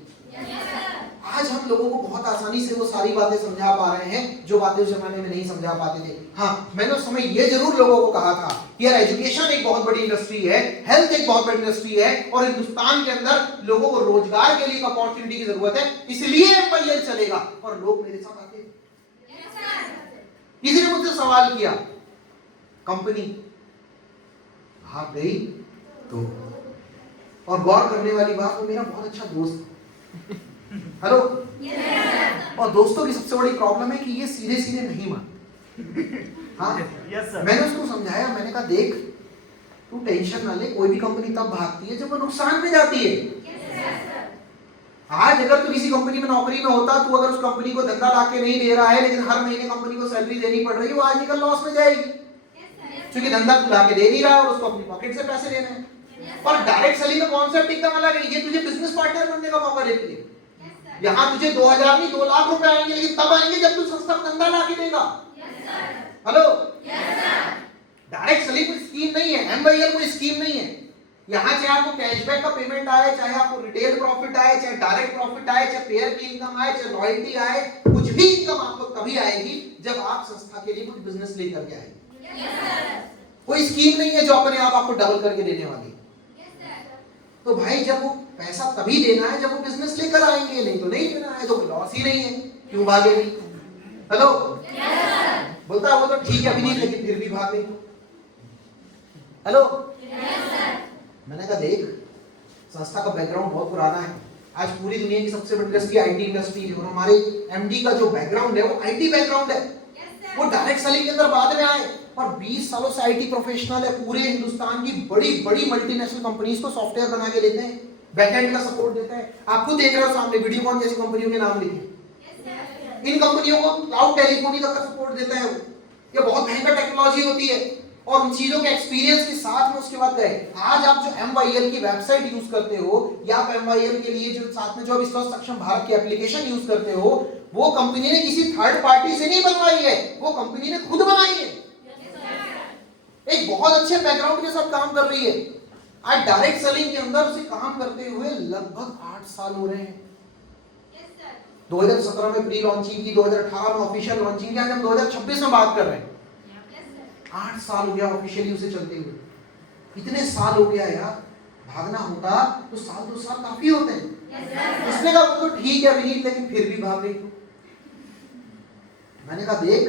आज हम लोगों को बहुत आसानी से वो सारी बातें समझा पा रहे हैं जो बातें उस जमाने में नहीं समझा पाते थे। हाँ, मैंने उस समय ये जरूर लोगों को कहा था कि यार एजुकेशन एक बहुत बड़ी इंडस्ट्री है, हेल्थ एक बहुत बड़ी इंडस्ट्री है, और हिंदुस्तान के अंदर लोगों को रोजगार के लिए अपॉर्चुनिटी की जरूरत है, इसलिए एमआईएल चलेगा। और लोग मेरे साथ आते। किसी ने मुझसे सवाल किया, कंपनी भाग गई तो, और गौर करने वाली बात, वो मेरा बहुत अच्छा दोस्त। हेलो, और दोस्तों की सबसे बड़ी प्रॉब्लम है कि ये सीधे सीधे नहीं मानते। हाँ, मैंने उसको समझाया, मैंने कहा देख तू टेंशन ना ले, कोई भी कंपनी तब भागती है जब वो नुकसान में जाती है। आज अगर तू किसी कंपनी में नौकरी में होता, तू अगर उस कंपनी को धंधा ला के नहीं दे रहा है, लेकिन हर महीने कंपनी को सैलरी देनी पड़ रही है, वो आज निकल लॉस में जाएगी, क्योंकि धंधा तू ला के दे नहीं रहा और उसको अपनी पॉकेट से पैसे देने हैं। और डायरेक्ट सेलिंग का कॉन्सेप्ट एकदम अलग है, ये तुझे बिजनेस पार्टनर बनने का मौका देती है। यहाँ तुझे 2000 नहीं 2 लाख रुपए आएंगे, लेकिन तब आएंगे जब तू सस्ता धंधा ला के देगा। हेलो, डायरेक्ट सेलिंग कोई स्कीम नहीं है, एमवाईएल कोई स्कीम नहीं है। यहाँ चाहे आपको कैशबैक का पेमेंट आए, चाहे आपको रिटेल प्रॉफिट आए, चाहे डायरेक्ट प्रॉफिट आए, चाहे पेयर की इनकम आए, चाहे रॉयल्टी आए, कुछ भी इनकम आपको तभी आएगी जब आप संस्था के लिए कुछ बिजनेस लेकर के आएंगे। कोई स्कीम नहीं है जो अपने आप आपको डबल करके देने वाली। तो भाई जब वो पैसा तभी देना है जब वो बिजनेस लेकर आएंगे, नहीं तो नहीं देना है, तो लॉस ही नहीं है, क्यों भागेंगे? हेलो, बोलता है वो तो ठीक है अभी नहीं, लेकिन फिर भी भागे। हेलो, मैंने कहा देख संस्था का बैकग्राउंड बहुत पुराना है। आज पूरी दुनिया की सबसे बड़ी इंडस्ट्री आईटी इंडस्ट्री है और हमारे एमडी का जो बैकग्राउंड है वो आईटी बैकग्राउंड है। वो डायरेक्ट सेलिंग के अंदर बाद में आए और 20 सालों से आईटी प्रोफेशनल है। पूरे हिंदुस्तान की बड़ी बड़ी मल्टीनेशनल कंपनीज को सॉफ्टवेयर बना के देते हैं, बैकएंड का सपोर्ट देते हैं। आपको देख रहे हो सामने वीडियोकॉन जैसी कंपनियों के नाम लिखे। इन कंपनियों को क्लाउड टेलीफोनी तक का सपोर्ट देता है वो। ये बहुत महंगा टेक्नोलॉजी होती है और उन चीजों के एक्सपीरियंस के साथ में उसके बाद गए। आज आप जो MYL की वेबसाइट यूज करते हो या आप MYL के लिए जो साथ में जो विश्वास सक्षम भारत की एप्लीकेशन यूज करते हो, वो कंपनी ने किसी थर्ड पार्टी से नहीं बनवाई है, वो कंपनी ने खुद बनाई है। एक बहुत अच्छे बैकग्राउंड के साथ काम कर रही है। आज डायरेक्ट सेलिंग के अंदर से काम करते हुए लगभग 8 साल हो रहे हैं। 2017 में प्री लॉन्चिंग की, 2018 में ऑफिशियल लॉन्चिंग की, आज हम 2026 में बात कर रहे हैं। 8 साल हो गया ऑफिशियली उसे चलते हुए। इतने साल हो गया यार, भागना होता तो साल 2 साल काफी होते हैं। उसने कहा वो तो ठीक है विनीत, लेकिन फिर भी भाग गई। मैंने कहा देख,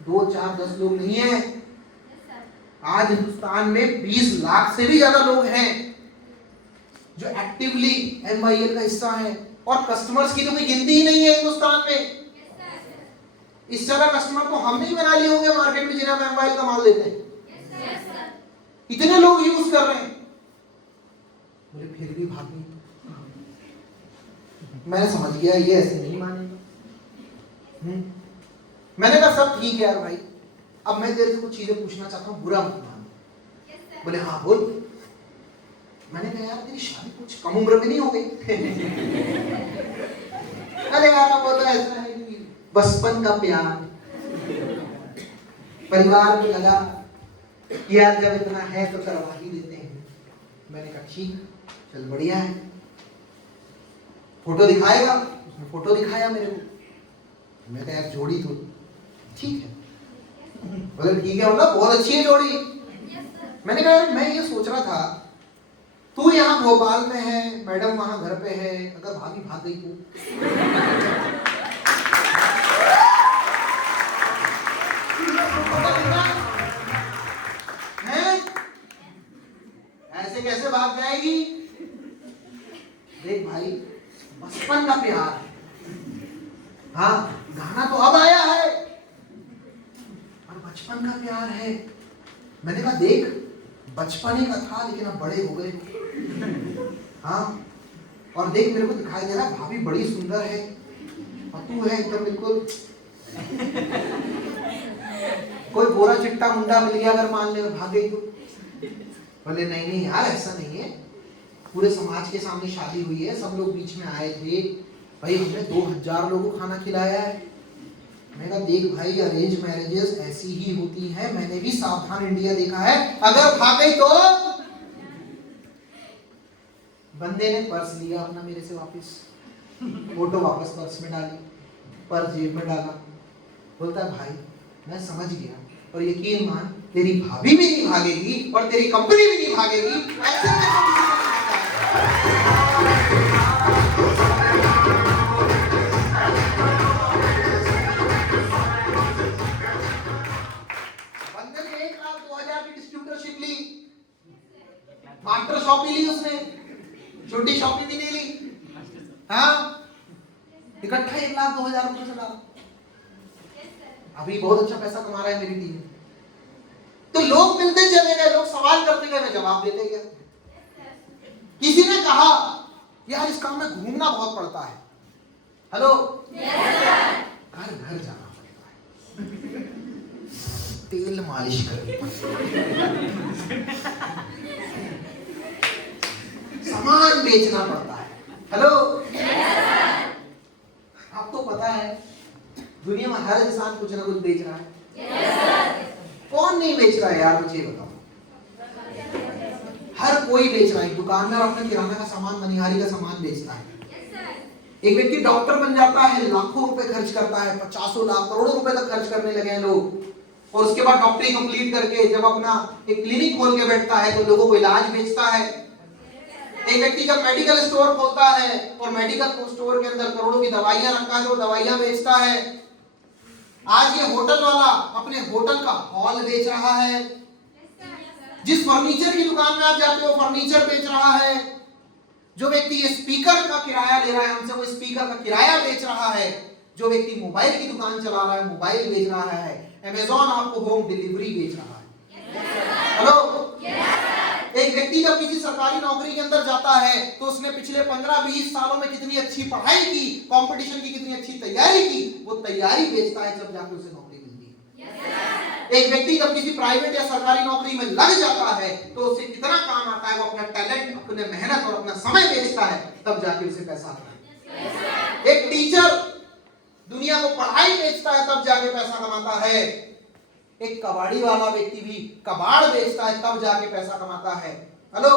2 4 10 लोग नहीं है, आज हिंदुस्तान में 20 लाख से भी ज्यादा लोग हैं जो एक्टिवली MYL का हिस्सा है और कस्टमर्स की तो कोई गिनती ही नहीं है हिंदुस्तान में। इस तरह कस्टमर तो हम नहीं बना लिए होंगे मार्केट में जिन्हें हम MYL का माल देते हैं। इतने लोग यूज कर रहे हैं, बोले फिर भी भाग गई। मैंने समझ गया ये ऐसे नहीं मानेगा। मैंने कहा सब ठीक है यार भाई, अब मैं तेरे से कुछ चीजें पूछना चाहता हूँ, बुरा मत मान। बोले हाँ बोल। मैंने कहा यार तेरी शादी कुछ कम उम्र में नहीं हो गई? अरे यार वो तो ऐसा है कि बचपन का प्यार, परिवार में लगा यार, जब इतना है तो करवा ही देते हैं। मैंने कहा ठीक, चल बढ़िया है, फोटो दिखाएगा? उसने फोटो दिखाया मेरे को। मैं कहा यार जोड़ी तो ठीक है। बोले ठीक है, मतलब बहुत अच्छी है जोड़ी। मैंने कहा यार मैं ये सोच रहा था, तू यहाँ भोपाल में है, मैडम वहां घर पे है, अगर भाभी भाग गई तो? ऐसे कैसे भाग जाएगी? देख भाई, बचपन का प्यार है। हाँ, गाना तो अब आया है और बचपन का प्यार है। मैंने कहा देख, बचपन ही का था लेकिन अब बड़े हो गए। हाँ, और देख मेरे को दिखाई दे रहा है भाभी बड़ी सुंदर है और तू है एकदम बिल्कुल कोई गोरा चिट्टा मुंडा मिल गया अगर मान ले भाग गई तो। बोले नहीं नहीं यार ऐसा नहीं है, पूरे समाज के सामने शादी हुई है, सब लोग बीच में आए थे भाई, हमने 2000 लोगों को खाना खिलाया है। मैंने कहा देख भाई, अरेंज मैरिजेस ऐसी ही होती हैं, मैंने भी सावधान इंडिया देखा है, अगर भाग गई तो। बंदे ने पर्स लिया अपना मेरे से वापस, फोटो वापस पर्स में डाली, पर्स जेब में डाला। बोलता है भाई मैं समझ गया, और यकीन मान तेरी भाभी भी नहीं भागेगी और तेरी कंपनी भी नहीं भागेगी। ऐसे बंदे ने 1,02,000 की डिस्ट्रीब्यूटरशिप ली, मास्टर शॉपी ली, उसने छोटी शॉपी भी नहीं ली। हाँ, इकट्ठा 1,02,000 रुपये से डाला। अभी बहुत अच्छा पैसा कमा रहा है मेरी टीम। तो लोग मिलते चले गए, लोग सवाल करते गए, मैं जवाब देते गया। किसी ने कहा यार इस काम में घूमना बहुत पड़ता है। हेलो, घर घर जाना पड़ता है, तेल मालिश करनी पड़ती है, सामान बेचना पड़ता है। हेलो, आपको पता है दुनिया में हर इंसान कुछ ना कुछ बेच रहा है। कौन नहीं बेच रहा है यार, मुझे बताओ। हर कोई बेच रहा है, दुकान में अपने किराना का सामान, मनिहारी का सामान बेचता है। एक व्यक्ति डॉक्टर बन जाता है, लाखों रुपए खर्च करता है, 50 लाख करोड़ों रुपए तक खर्च करने लगे हैं लोग, और उसके बाद डॉक्टरी कंप्लीट करके जब अपना एक क्लिनिक खोल के बैठता है तो लोगों को इलाज बेचता है। एक व्यक्ति जब मेडिकल स्टोर खोलता है और मेडिकल स्टोर के अंदर करोड़ों की दवाइयां रखता है, वो दवाइयां बेचता है। आज ये होटल वाला अपने होटल का हॉल बेच रहा है। जिस फर्नीचर की दुकान में आप जाते हो फर्नीचर बेच रहा है। जो व्यक्ति ये स्पीकर का किराया ले रहा है हमसे, वो स्पीकर का किराया बेच रहा है। जो व्यक्ति मोबाइल की दुकान चला रहा है, मोबाइल बेच रहा है। अमेज़न आपको होम डिलीवरी बेच रहा है। हेलो, एक व्यक्ति जब किसी सरकारी नौकरी के अंदर जाता है तो उसने पिछले 15-20 सालों में कितनी अच्छी पढ़ाई की, कंपटीशन की कितनी अच्छी तैयारी की, वो तैयारी बेचता है जब जाके उसे नौकरी मिलती है। एक व्यक्ति जब किसी प्राइवेट या सरकारी नौकरी में लग जाता है तो उसे कितना काम आता है, वो अपना टैलेंट, अपने मेहनत और अपना समय बेचता है, तब जाके उसे पैसा आता है। एक टीचर दुनिया को पढ़ाई बेचता है, तब जाके पैसा कमाता है। एक कबाड़ी वाला व्यक्ति भी कबाड़ बेचता है, तब जाके पैसा कमाता है। हेलो,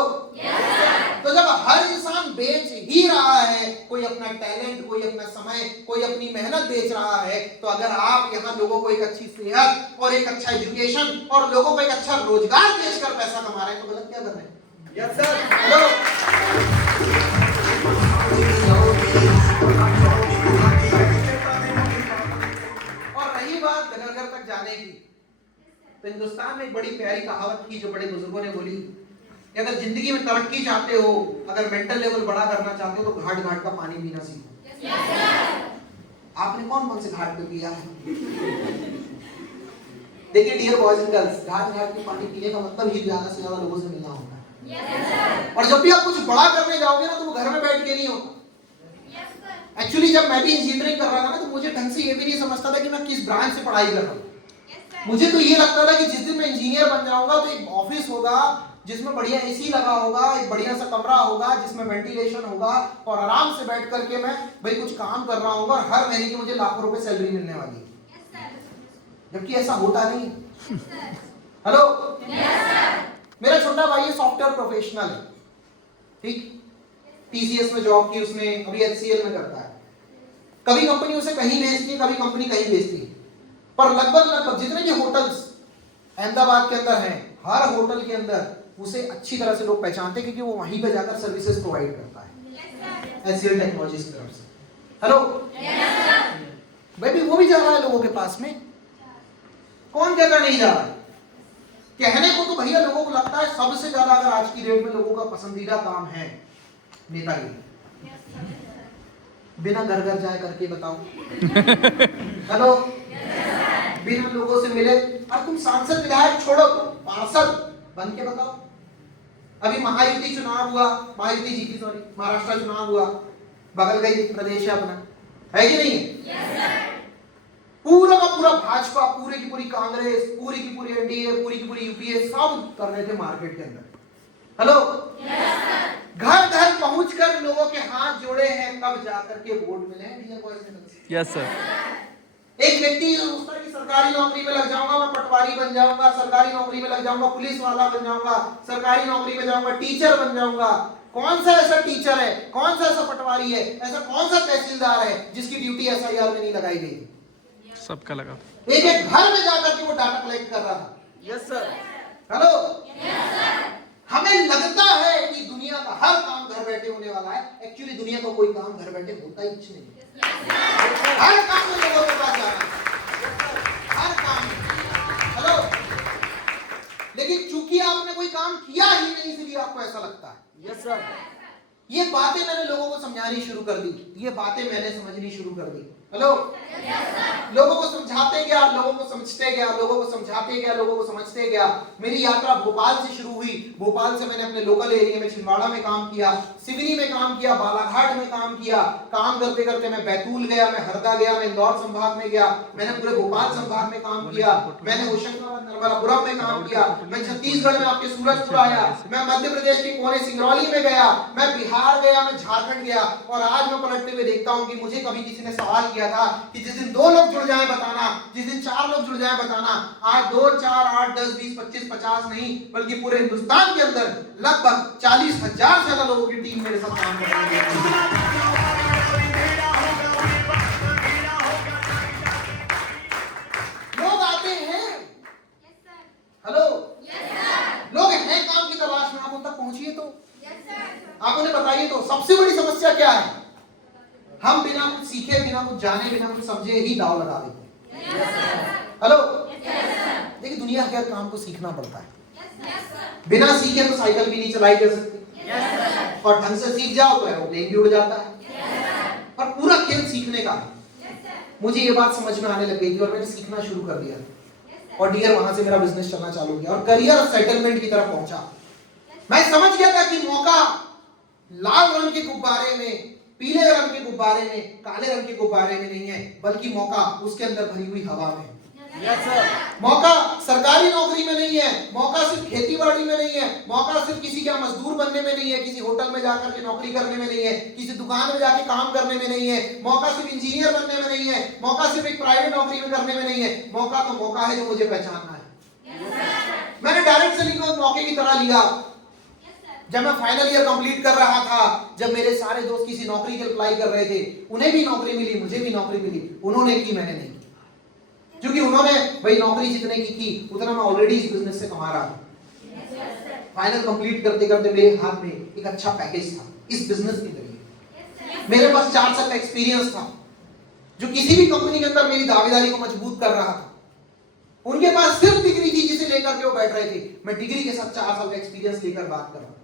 तो जब हर इंसान बेच ही रहा है, कोई अपना टैलेंट, कोई अपना समय, कोई अपनी मेहनत बेच रहा है, तो अगर आप यहाँ लोगों को एक अच्छी सेहत और एक अच्छा एजुकेशन और लोगों को एक अच्छा रोजगार बेचकर पैसा कमा रहे हैं, तो गलत क्या कर रहे हैं? Yes sir. हेलो, और रही बात घर घर तक जाने की, तो हिंदुस्तान में एक बड़ी प्यारी कहावत थी जो बड़े बुजुर्गों ने बोली कि अगर जिंदगी में तरक्की चाहते हो, अगर मेंटल लेवल बड़ा करना चाहते हो, तो घाट घाट का पानी पीना सीखो। आपने कौन कौन से घाट पे पिया है? देखिए डियर बॉयज एंड गर्ल्स, घाट घाट के पानी पीने का मतलब ही ज्यादा से ज्यादा लोगों से मिलना होता है। और जब भी आप कुछ बड़ा करने जाओगे ना, तो वो घर में बैठ के नहीं होता। एक्चुअली जब मैं भी इंजीनियरिंग कर रहा था ना, तो मुझे ढंग से ये भी नहीं समझता था कि मैं किस ब्रांच से पढ़ाई कर रहा हूँ। मुझे तो ये लगता था कि जिस दिन मैं इंजीनियर बन जाऊंगा तो एक ऑफिस होगा जिसमें बढ़िया एसी लगा होगा, एक बढ़िया सा कमरा होगा जिसमें वेंटिलेशन होगा, और आराम से बैठ करके मैं भाई कुछ काम कर रहा हूँ और हर महीने की मुझे लाखों रुपए सैलरी मिलने वाली है। जबकि ऐसा होता नहीं। हेलो, मेरा छोटा भाई है सॉफ्टवेयर प्रोफेशनल है, ठीक, टीसीएस में जॉब की उसने, अभी एचसीएल में करता है। कभी कंपनी उसे कहीं भेजती है, कभी कंपनी कहीं भेजती है, पर लगभग जितने भी होटल्स अहमदाबाद के अंदर हैं, हर होटल के अंदर उसे अच्छी तरह से लोग पहचानते हैं, क्योंकि वो वहीं पे जाकर सर्विसेज प्रोवाइड करता है एचसीएल टेक्नोलॉजीज की तरफ से। हेलो, भाई वो भी जा रहा है लोगों के पास में, कौन कहता नहीं जा रहा है? कहने को तो भैया लोगों को लगता है सबसे ज्यादा अगर आज की डेट में लोगों का पसंदीदा काम है नेतागिरी। बिना घर घर जाए करके बताओ। हेलो, बिना लोगों से मिले, और तुम सांसद विधायक छोड़ो, तुम पार्षद बन के बताओ। अभी महायुति चुनाव हुआ, महायुति जीती, सॉरी, महाराष्ट्र चुनाव हुआ, बगल का ही प्रदेश है अपना, है कि नहीं है? पूरा का पूरा भाजपा, पूरी की पूरी कांग्रेस, पूरी की पूरी एनडीए, पूरी की पूरी यूपीए सब कर रहे थे मार्केट के अंदर। हेलो, घर घर पहुंचकर लोगों के हाथ जोड़े हैं, तब जाकर के वोट मिले हैं। Yes sir. एक व्यक्ति सोचता है कि सरकारी नौकरी में लग जाऊंगा, मैं पटवारी बन जाऊंगा, सरकारी नौकरी में लग जाऊंगा, पुलिस वाला बन जाऊंगा, सरकारी नौकरी में जाऊंगा, टीचर बन जाऊंगा। कौन सा ऐसा टीचर है, कौन सा ऐसा पटवारी है, ऐसा कौन सा तहसीलदार है जिसकी ड्यूटी एसआईआर में नहीं लगाई गई? सबका लगा। एक एक घर में जाकर के वो डाटा कलेक्ट कर रहा था। Yes sir. हेलो, हमें लगता है कि दुनिया का हर काम घर बैठे होने वाला है। एक्चुअली दुनिया का कोई काम घर बैठे होता ही कुछ नहीं। हर काम में लोगों के पास जाना है, हर काम में। हेलो, लेकिन चूंकि आपने कोई काम किया ही नहीं, इसलिए आपको ऐसा लगता है। Yes sir. ये बातें मैंने लोगों को समझानी शुरू कर दी, ये बातें मैंने समझनी शुरू कर दी। हेलो, लोगों को समझाते गया, लोगों को समझते गया, लोगों को समझाते गया, लोगों को समझते गया। मेरी यात्रा भोपाल से शुरू हुई। भोपाल से मैंने अपने लोकल एरिया में छिंदवाड़ा में काम किया, सिवनी में काम किया, बालाघाट में काम किया। काम करते करते मैं बैतूल गया, मैं हरदा गया, मैं इंदौर संभाग में गया, मैंने पूरे भोपाल संभाग में काम किया, मैंने होशंगाबाद नर्मदापुरम में काम किया, मैं छत्तीसगढ़ में आपके सूरजपुर आया, मैं मध्य प्रदेश के कोने सिंगरौली में गया, मैं बिहार गया, मैं झारखंड गया। और आज मैं पलटते हुए देखता हूँ कि मुझे कभी किसी ने सवाल किया था कि जिस दिन 2 लोग जुड़ जाए बताना, जिस दिन 4 लोग जुड़ जाए बताना। आज 2, 4, 8, 10, 20, 25, 50 नहीं, बल्कि पूरे हिंदुस्तान के अंदर लगभग 40,000 से ज्यादा लोगों की टीम मेरे साथ काम कर रही है। लोग आते हैं। हेलो, लोग हैं काम की तलाश में, आप उन तक पहुंचिए तो आप उन्हें बताइए तो। सबसे बड़ी समस्या क्या है? हम बिना कुछ सीखे, बिना कुछ जाने, बिना कुछ समझे ही दाव लगा देते हैं। हेलो, देखिए दुनिया के हर काम को सीखना पड़ता है। बिना सीखे तो साइकिल भी नहीं चलाई जा सकती, और ढंग से सीख जाओ तो एरोप्लेन भी उड़ जाता है। और पूरा खेल सीखने का है। मुझे ये बात समझ में आने लग गई थी और मैंने सीखना शुरू कर दिया और डियर वहां से मेरा बिजनेस चलना चालू किया और करियर सेटलमेंट की तरफ पहुंचा। मैं समझ गया था कि मौका लाल रंग के गुब्बारे में, पीले रंग के गुब्बारे में, काले रंग के गुब्बारे में नहीं है, बल्कि मौका उसके अंदर भरी हुई हवा में। मौका सरकारी नौकरी में नहीं है, मौका सिर्फ खेतीबाड़ी में नहीं है, मौका सिर्फ किसी का मजदूर बनने में नहीं है, किसी होटल में जाकर के नौकरी करने में नहीं है, किसी दुकान में जाके काम करने में नहीं है, मौका सिर्फ इंजीनियर बनने में नहीं है, मौका सिर्फ एक प्राइवेट नौकरी में करने में नहीं है। मौका तो मौका है जो मुझे पहचानना है। मैंने डायरेक्ट सेलिंग को मौके की तरह लिया। जब मैं फाइनल ईयर कंप्लीट कर रहा था, जब मेरे सारे दोस्त किसी नौकरी के अप्लाई कर रहे थे, उन्हें भी नौकरी मिली, मुझे भी नौकरी मिली, उन्होंने की, मैंने नहीं, क्योंकि उन्होंने भाई नौकरी जितने की थी उतना मैं ऑलरेडी इस बिजनेस से कमा रहा था। फाइनल कंप्लीट करते करते मेरे हाथ में एक अच्छा पैकेज था इस बिजनेस के जरिए। मेरे पास 4 साल का एक्सपीरियंस था जो किसी भी कंपनी के अंदर मेरी दावेदारी को मजबूत कर रहा था। उनके पास सिर्फ डिग्री थी जिसे लेकर के वो बैठ रहे थे, मैं डिग्री के साथ 4 साल का एक्सपीरियंस लेकर बात कर रहा हूं।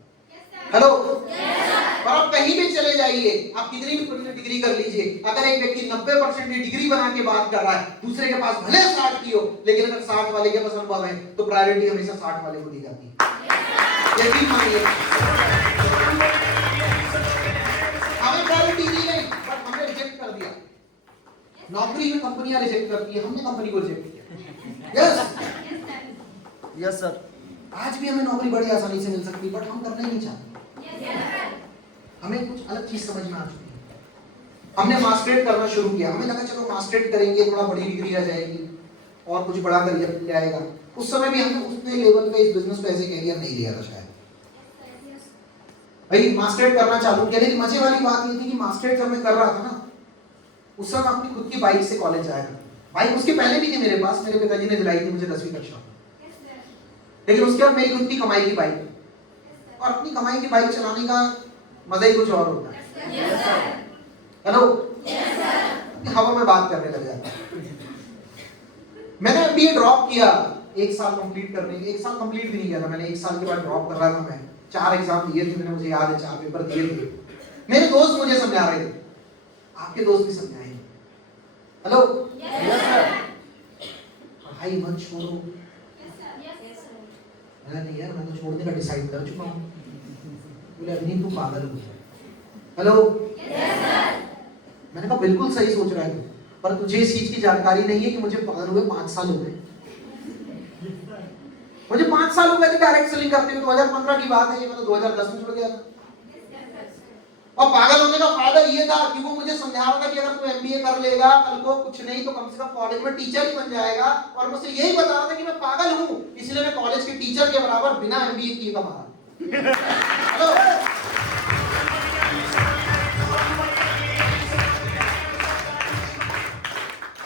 हेलो, और आप कहीं भी चले जाइए, आप कितनी भी डिग्री कर लीजिए, अगर एक व्यक्ति 90% की डिग्री बना के बात कर रहा है, दूसरे के पास भले 60 की हो, लेकिन अगर 60 वाले के पास अनुभव है तो प्रायोरिटी हमेशा 60 वाले को दी जाती है। यकीन मानिए, हमें प्रायोरिटी दी नहीं, बट हमने रिजेक्ट कर दिया। नौकरी में कंपनियां रिजेक्ट करती है, हमने कंपनी को रिजेक्ट किया। यस सर, आज भी हमें नौकरी बड़ी आसानी से मिल सकती है, बट हम करना ही नहीं चाहते। हमें कुछ अलग चीज समझ में आ चुकी है। हमने मास्टरेट करना शुरू किया, हमें लगा चलो मास्टरेट करेंगे, थोड़ा बड़ी डिग्री आ जाएगी और कुछ बड़ा करियर मिल जाएगा। उस समय भी हमने उतने लेवल पे इस बिजनेस पे ऐसे करियर नहीं लिया था शायद। भाई मास्टरेट करना चालू किया, लेकिन मजे वाली बात ये थी कि मास्टरेट जब मैं कर रहा था ना, उस समय अपनी खुद की बाइक से कॉलेज जाया था। बाइक उसके पहले भी थी मेरे पास, मेरे पिताजी ने दिलाई थी मुझे 10वीं कक्षा में, लेकिन उसके बाद मेरी खुद की कमाई की बाइक, और अपनी कमाई की बाइक चलाने का मजा ही कुछ और होता है। हेलो, हवा में बात करने लग जाता है। मैंने एमबीए ड्रॉप किया 1 साल कंप्लीट करने के, 1 साल कंप्लीट भी नहीं किया था मैंने, 1 साल के बाद ड्रॉप कर रहा था मैं। 4 एग्जाम दिए थे मैंने, मुझे याद है 4 पेपर दिए थे। मेरे दोस्त मुझे समझा रहे थे, आपके दोस्त भी समझाएंगे। हेलो, पढ़ाई मत छोड़ो। नहीं यार, मैं तो छोड़ने का डिसाइड कर चुका हूँ। बोले अभी तू पागल हो। हेलो, मैंने कहा बिल्कुल सही सोच रहा है, पर तुझे इस चीज की जानकारी नहीं है कि मुझे पागल हुए 5 साल हो गए। मुझे 5 साल हो गए थे डायरेक्ट सेलिंग करते हुए। 2015 की बात है ये, मैं तो 2010 में जुड़ गया था। और पागल होने का फायदा ये था कि वो मुझे समझा रहा था कि अगर तू एमबीए कर लेगा, कल को कुछ नहीं तो कम से कम कॉलेज में टीचर ही बन जाएगा। और मुझसे यही बता रहा था कि मैं पागल हूं, इसलिए मैं कॉलेज के टीचर के बराबर बिना एमबीए किए कमा रहा।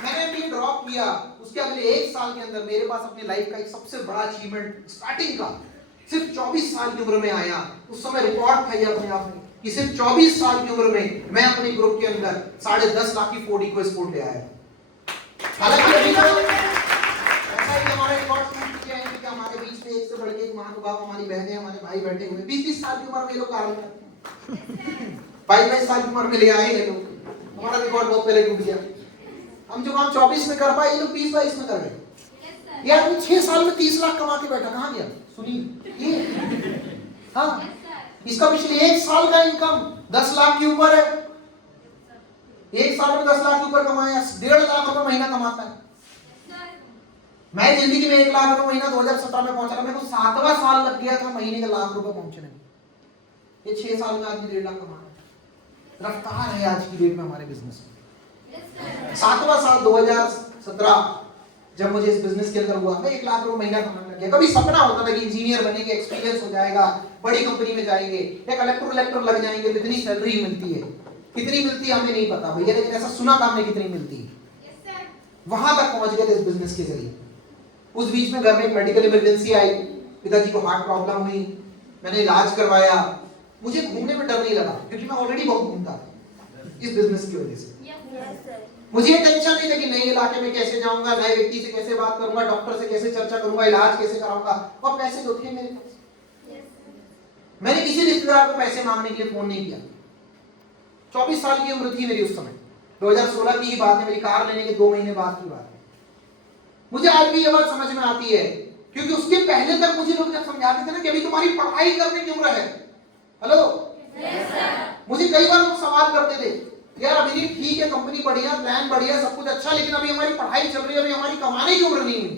मैंने एमबीए ड्रॉप किया, उसके अगले 1 साल के अंदर मेरे पास अपनी लाइफ का एक सबसे बड़ा अचीवमेंट स्टार्टिंग का सिर्फ 24 साल की उम्र में आया। उस समय रिकॉर्ड था ये अपने आप में कि सिर्फ 24 साल की उम्र में मैं अपने ग्रुप के अंदर 10.5 लाख की फोर्ड इको स्पोर्ट ले आया। हालांकि अभी तो ऐसा ही हमारे रिकॉर्ड टूट चुके हैं कि हमारे बीच में एक से बढ़ के एक महानुभाव, हमारी बहनें, हमारे भाई बैठे हुए 20-20 साल की उम्र में ये लोग कार्य करते हैं। 22 साल की उम्र में ले आए ये लोग, हमारा रिकॉर्ड बहुत पहले टूट गया। हम जो काम 24 में कर पाए, ये लोग 20-22 में कर गए। ये आदमी 6 साल में 30 लाख कमा के बैठा, कहाँ गया? सुनिए ये, हाँ, इसका पिछले 1 साल का इनकम 10 लाख के ऊपर है। 1 साल में 10 लाख के ऊपर कमाया, 1.5 लाख रुपए महीना कमाता है। मैं जिंदगी में 1 लाख रुपए महीना 2017 में पहुंचा, मेरे को 7वां साल लग गया था महीने का लाख रुपए पहुंचने में। ये 6 साल में आदमी 1.5 लाख कमा रहा है। रफ्तार है आज की डेट में हमारे बिजनेस में। 7वां साल 2017 जब मुझे इस बिजनेस के अंदर हुआ, मैं 1 लाख रुपए महीना कमाने लग गया। कभी सपना होता था कि इंजीनियर बनेंगे, एक्सपीरियंस हो जाएगा, बड़ी कंपनी में जाएंगे, या कलेक्टर लग जाएंगे, तो इतनी सैलरी मिलती है। कितनी मिलती है हमें नहीं पता भैया, लेकिन ऐसा सुना था हमने कितनी मिलती है। वहां तक पहुंच गए थे इस बिजनेस के जरिए। उस बीच में घर में एक मेडिकल इमरजेंसी आई, पिताजी को हार्ट प्रॉब्लम हुई, मैंने इलाज करवाया। मुझे घूमने में डर नहीं लगा क्योंकि मैं ऑलरेडी बहुत घूमता था इस बिजनेस की वजह से। मुझे ये टेंशन नहीं था कि नए इलाके में कैसे जाऊंगा, नए व्यक्ति से कैसे बात करूंगा, डॉक्टर से कैसे चर्चा करूंगा, इलाज कैसे कराऊंगा, और पैसे तो थे मेरे पास। मैंने किसी रिश्तेदार को पैसे मांगने के लिए फोन नहीं किया। 24 साल की उम्र थी मेरी उस समय, 2016 की ही बात है, मेरी कार लेने के 2 महीने बाद की बात है। मुझे आज भी ये बात समझ में आती है, क्योंकि उसके पहले तक मुझे लोग जब समझाते थे ना कि अभी तुम्हारी पढ़ाई करने की उम्र है। हेलो, मुझे कई बार लोग सवाल करते थे, यार अभी ठीक है, कंपनी बढ़िया, प्लान बढ़िया, सब कुछ अच्छा, लेकिन अभी हमारी पढ़ाई चल रही है, अभी हमारी कमाने की उम्र नहीं हुई।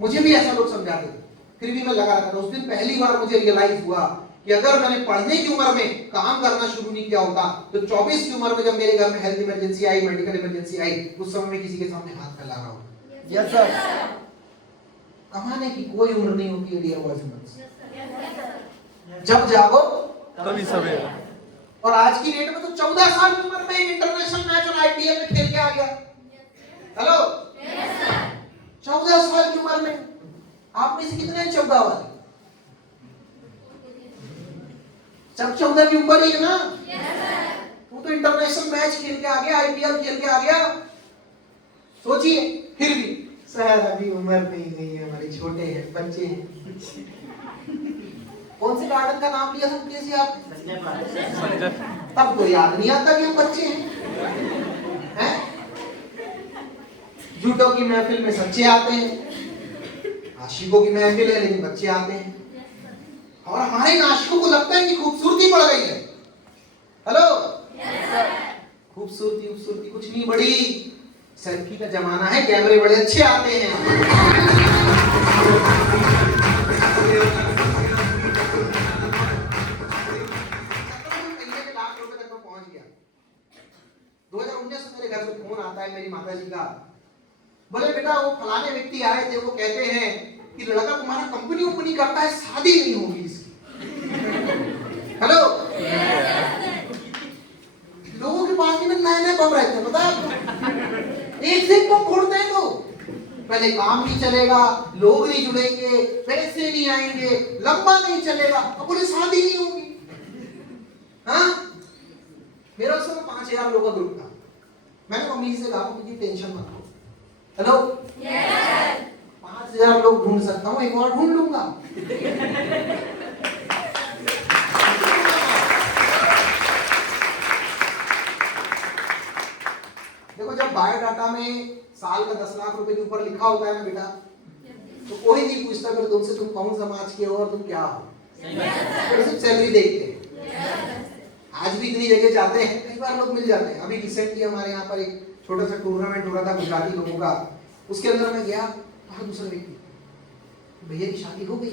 मुझे भी ऐसा लोग समझाते थे, फिर भी मैं लगा रखा था। उस दिन पहली बार मुझे रियलाइज हुआ कि अगर मैंने पढ़ने की उम्र में काम करना शुरू नहीं किया होता, तो 24 की उम्र में जब मेरे घर में हेल्थ इमरजेंसी आई, मेडिकल इमरजेंसी आई, उस समय मैं किसी के सामने हाथ फैला रहा हूं। Yes sir. कमाने की कोई उम्र नहीं होती है डियर बॉयज एंड गर्ल्स। जब जागो तभी सवेरा। और आज की डेट में तो 14 साल की उम्र में एक इंटरनेशनल मैच और आईपीएल में खेल के आ गया। हेलो, 14 साल की उम्र में। आप में से कितने हैं 14 वाले? सब 14 की उम्र ही है ना? वो तो इंटरनेशनल मैच खेल के आ गया, आईपीएल खेल के आ गया। सोचिए, फिर भी सर अभी उम्र नहीं है, हमारे छोटे हैं, बच्चे हैं। कौन से गार्डन का नाम लिया था कैसे आप? तब तो याद नहीं आता कि हम बच्चे हैं। झूठों की महफिल में सच्चे आते हैं, आशिकों की महफिल है लेकिन बच्चे आते हैं। और हमारे आशिकों को लगता है कि खूबसूरती बढ़ गई है। हेलो, खूबसूरती कुछ नहीं बढ़ी, सेल्फी का जमाना है, कैमरे बड़े अच्छे आते हैं। लाख रुपए तक मैं पहुंच गया। 2019 में मेरे घर से फोन आता है मेरी माता जी का, बोले बेटा वो फलाने व्यक्ति आए थे, वो कहते हैं कि लड़का तुम्हारा कंपनी करता है, शादी नहीं होगी इसकी। हेलो, लोगों के पास में नए बम रहते हैं, पता है आपको? एक से एक बम फोड़ते हैं लोग। पहले काम नहीं चलेगा, लोग नहीं जुड़ेंगे, पैसे नहीं आएंगे, लंबा नहीं चलेगा, अब बोले शादी नहीं होगी। हाँ, मेरा उस समय 5000 लोगों का ग्रुप था। मैंने मम्मी से कहा मुझे टेंशन मत लो। हेलो, 5000 लोग ढूंढ सकता हूँ, एक और ढूंढ लूंगा। देखो, जब बायोडाटा में साल का 10 लाख रुपए के ऊपर लिखा होता है ना बेटा, तो कोई नहीं पूछता फिर तुमसे तुम कौन समाज के हो और तुम क्या हो, सिर्फ सैलरी देखते हैं। आज भी इतनी जगह जाते हैं, कई बार लोग मिल जाते हैं। अभी रिसेंटली हमारे यहाँ पर एक छोटा सा टूर्नामेंट हो रहा था गुजराती लोगों का, उसके अंदर मैं गया, वहां दूसरा व्यक्ति, भैया की शादी हो गई?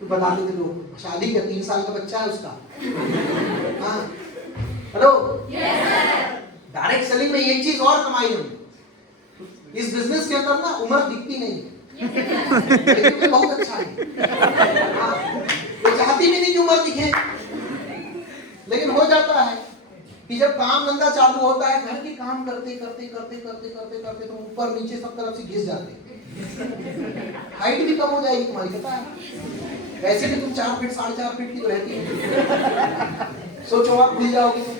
तो बताते थे लोग, शादी का 3 साल का बच्चा है उसका। हाँ, हेलो, डायरेक्ट सेलिंग में एक चीज और कमाई हमने, इस बिजनेस के अंदर ना उम्र दिखती नहीं है, लेकिन बहुत अच्छा है। हाँ, वो चाहती भी नहीं कि उम्र दिखे, लेकिन हो जाता है कि जब काम धंधा चालू होता है, घर के काम करते करते करते करते करते करते तो ऊपर नीचे सब तरफ से घिस जाते हैं। हाइट भी कम हो जाएगी तुम्हारी, पता है? वैसे भी तुम 4 फीट 4.5 फीट की तो रहती है, सोचो आप भूल जाओगे तो।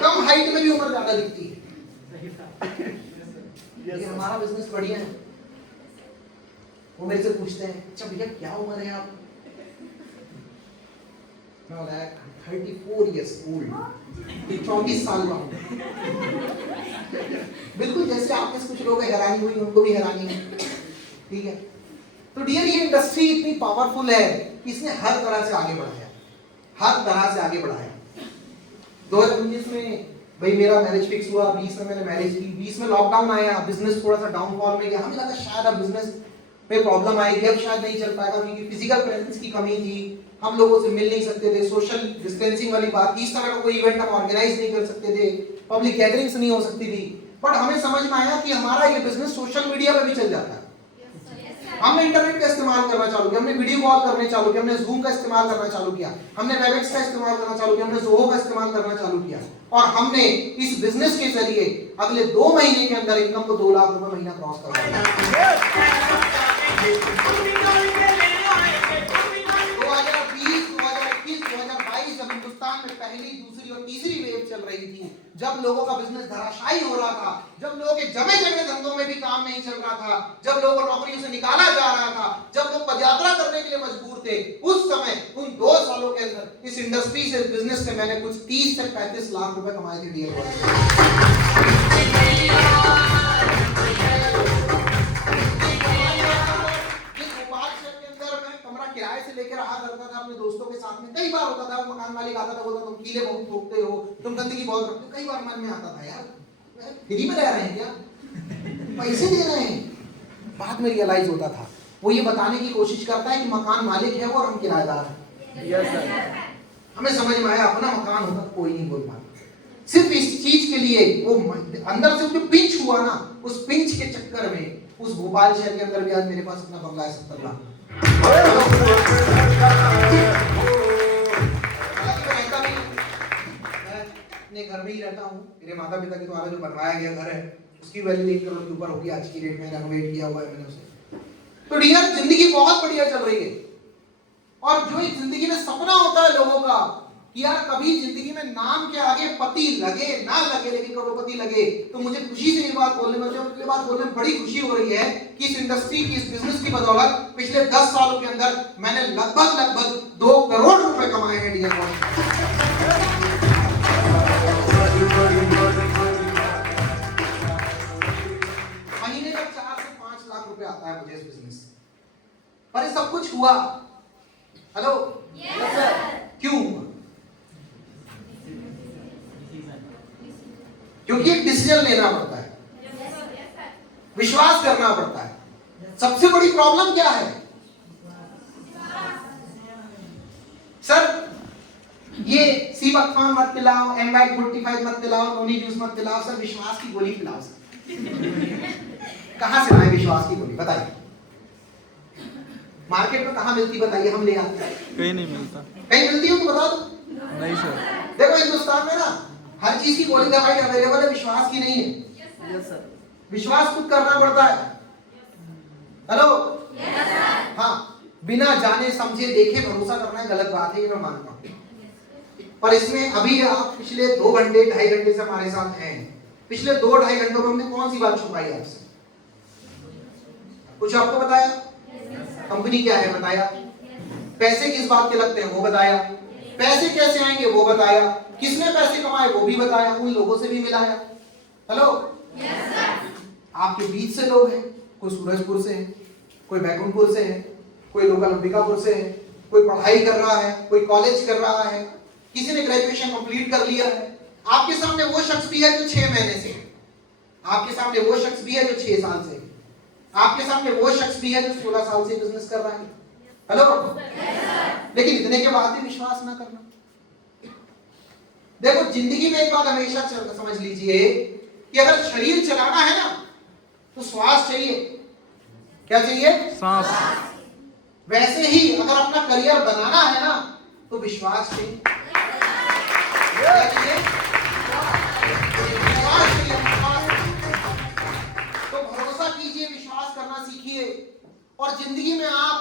कम हाइट में भी उम्र ज्यादा दिखती है। लेकिन हमारा बिजनेस बढ़िया है। वो मेरे से पूछते हैं, अच्छा भैया क्या उम्र है आप? मैं बोला 34 years old, 34 साल का हूँ। बिल्कुल जैसे आप में कुछ लोग हैरानी हुई, उनको भी हैरानी है, ठीक है? तो डियर, ये इंडस्ट्री इतनी पावरफुल है कि इसने हर तरह से आगे बढ़ाया, हर तरह से आगे बढ़ाया। 2019 में भाई मेरा मैरिज फिक्स हुआ, 20 में मैंने मैरिज की, 20 में लॉकडाउन आया, बिजनेस थोड़ा सा डाउनफॉल में गया। हमें लगा शायद अब बिजनेस में प्रॉब्लम आएगी, अब शायद नहीं चल पाएगा, क्योंकि फिजिकल प्रेजेंस की कमी थी, हम लोगों से मिल नहीं सकते थे, सोशल डिस्टेंसिंग वाली बात, इस तरह का कोई इवेंट हम ऑर्गेनाइज नहीं कर सकते थे, पब्लिक गैदरिंग्स नहीं हो सकती थी। बट हमें समझ में आया कि हमारा ये बिजनेस सोशल मीडिया पे भी चल जाता है। हमने इंटरनेट का इस्तेमाल करना चालू किया, हमने वीडियो कॉल करने चालू किया, हमने जूम का इस्तेमाल करना चालू किया, हमने वेबएक्स का इस्तेमाल करना चालू किया, हमने ज़ोहो का इस्तेमाल करना चालू किया, और हमने इस बिजनेस के जरिए अगले 2 महीने के अंदर इनकम को 2 लाख रुपए महीना क्रॉस कर दिया। 2020, 2021, 2022 जब हिंदुस्तान में पहली, दूसरी और तीसरी वेव चल चल रही थी, जब लोगों का बिजनेस धराशायी हो रहा था, जब लोगों के जमे जमे धंधों में भी काम नहीं चल रहा था, जब लोगों को नौकरियों से निकाला जा रहा था, जब लोग पदयात्रा करने के लिए मजबूर थे, उस समय उन 2 सालों के अंदर इस इंडस्ट्री से, बिजनेस से मैंने कुछ 30 से 35 लाख रुपए कमाए थे डियर किराए से लेकर रहा करता था अपने दोस्तों के साथ में। कई बार होता था मकान मालिक आता था, बोलता तुम कीले बहुत ठोकते हो, तुम गंदगी बहुत रखते हो। कई बार मन में आता था यार फ्री में रह रहे हैं क्या, पैसे दे रहे हैं। बाद में रियलाइज होता था, वो ये बताने की कोशिश करता है कि मकान मालिक है वो और हम किराएदार हैं। Yes sir. हमें समझ में आया अपना मकान होता कोई नहीं बोल पाता। सिर्फ इस चीज के लिए वो अंदर से जो पिंच हुआ ना, उस पिंच के चक्कर में उस भोपाल शहर के अंदर भी आज मेरे पास अपना बंगला है 70 लाख। अपने घर में ही रहता हूँ, मेरे माता पिता के द्वारा जो बनवाया गया घर है उसकी वैल्यू 1 करोड़ के ऊपर होगी आज की डेट में, रेनोवेट किया हुआ है मैंने उसे। तो डियर जिंदगी बहुत बढ़िया चल रही है। और जो इस जिंदगी में सपना होता है लोगों का कि यार कभी जिंदगी में नाम के आगे पति लगे ना लगे लेकिन करोड़पति लगे, तो मुझे खुशी से ये बात बोलने में बड़ी खुशी हो रही है कि इस इंडस्ट्री की, इस बिजनेस की बदौलत पिछले 10 सालों के अंदर मैंने लगभग 2 करोड़ रुपए कमाए हैं डियर बॉस। महीने का 4 से 5 लाख रुपए आता है मुझे इस बिजनेस से। पर ये सब कुछ हुआ, हेलो यस सर, क्यों हुआ? क्योंकि एक डिसीजन लेना पड़ता है, विश्वास करना पड़ता है। सबसे बड़ी प्रॉब्लम क्या है सर? ये सीवक्फान मत पिलाओ, M45 मत पिलाओ, नोनी जूस मत पिलाओ सर, विश्वास की गोली पिलाओ सर। कहां से लाए विश्वास की गोली बताइए? मार्केट में कहां मिलती बताइए, हम ले आते हैं। कहीं नहीं मिलता। कहीं मिलती हो तो बता दो। नहीं सर। देखो हिंदुस्तान में ना हर चीज की गोली दवाई अवेलेबल है, विश्वास की नहीं है। Yes sir. विश्वास खुद करना पड़ता है। Hello yes sir. हाँ, बिना जाने समझे देखे भरोसा करना गलत बात है, ये मैं मानता हूँ। पर इसमें अभी आप पिछले 2 घंटे 2.5 घंटे से हमारे साथ हैं। पिछले 2-2.5 घंटों में हमने कौन सी बात छुपाई आपसे? कुछ आपको बताया? कंपनी क्या है बताया, पैसे किस बात के लगते हैं वो बताया, पैसे कैसे आएंगे वो बताया, किसने पैसे कमाए वो भी बताया, उन लोगों से भी मिलाया। Hello yes sir. आपके बीच से लोग हैं, कोई सूरजपुर से है, कोई बैकुंठपुर से है, कोई लोकल अंबिकापुर से है, कोई पढ़ाई कर रहा है, कोई कॉलेज कर रहा है, किसी ने ग्रेजुएशन कंप्लीट कर लिया है। आपके सामने वो शख्स भी है जो 6 महीने से, आपके सामने वो शख्स भी है जो 6 साल से, आपके सामने वो शख्स भी है जो 16 साल से बिजनेस कर रहा है। हेलो लेकिन इतने के बाद भी विश्वास ना करना। देखो जिंदगी में एक बात हमेशा समझ लीजिए कि अगर शरीर चलाना है ना तो श्वास चाहिए। क्या चाहिए? सांस। वैसे ही अगर अपना करियर बनाना है ना तो विश्वास चाहिए। क्या चाहिए? विश्वास चाहिए। तो भरोसा कीजिए, विश्वास करना सीखिए और जिंदगी में आप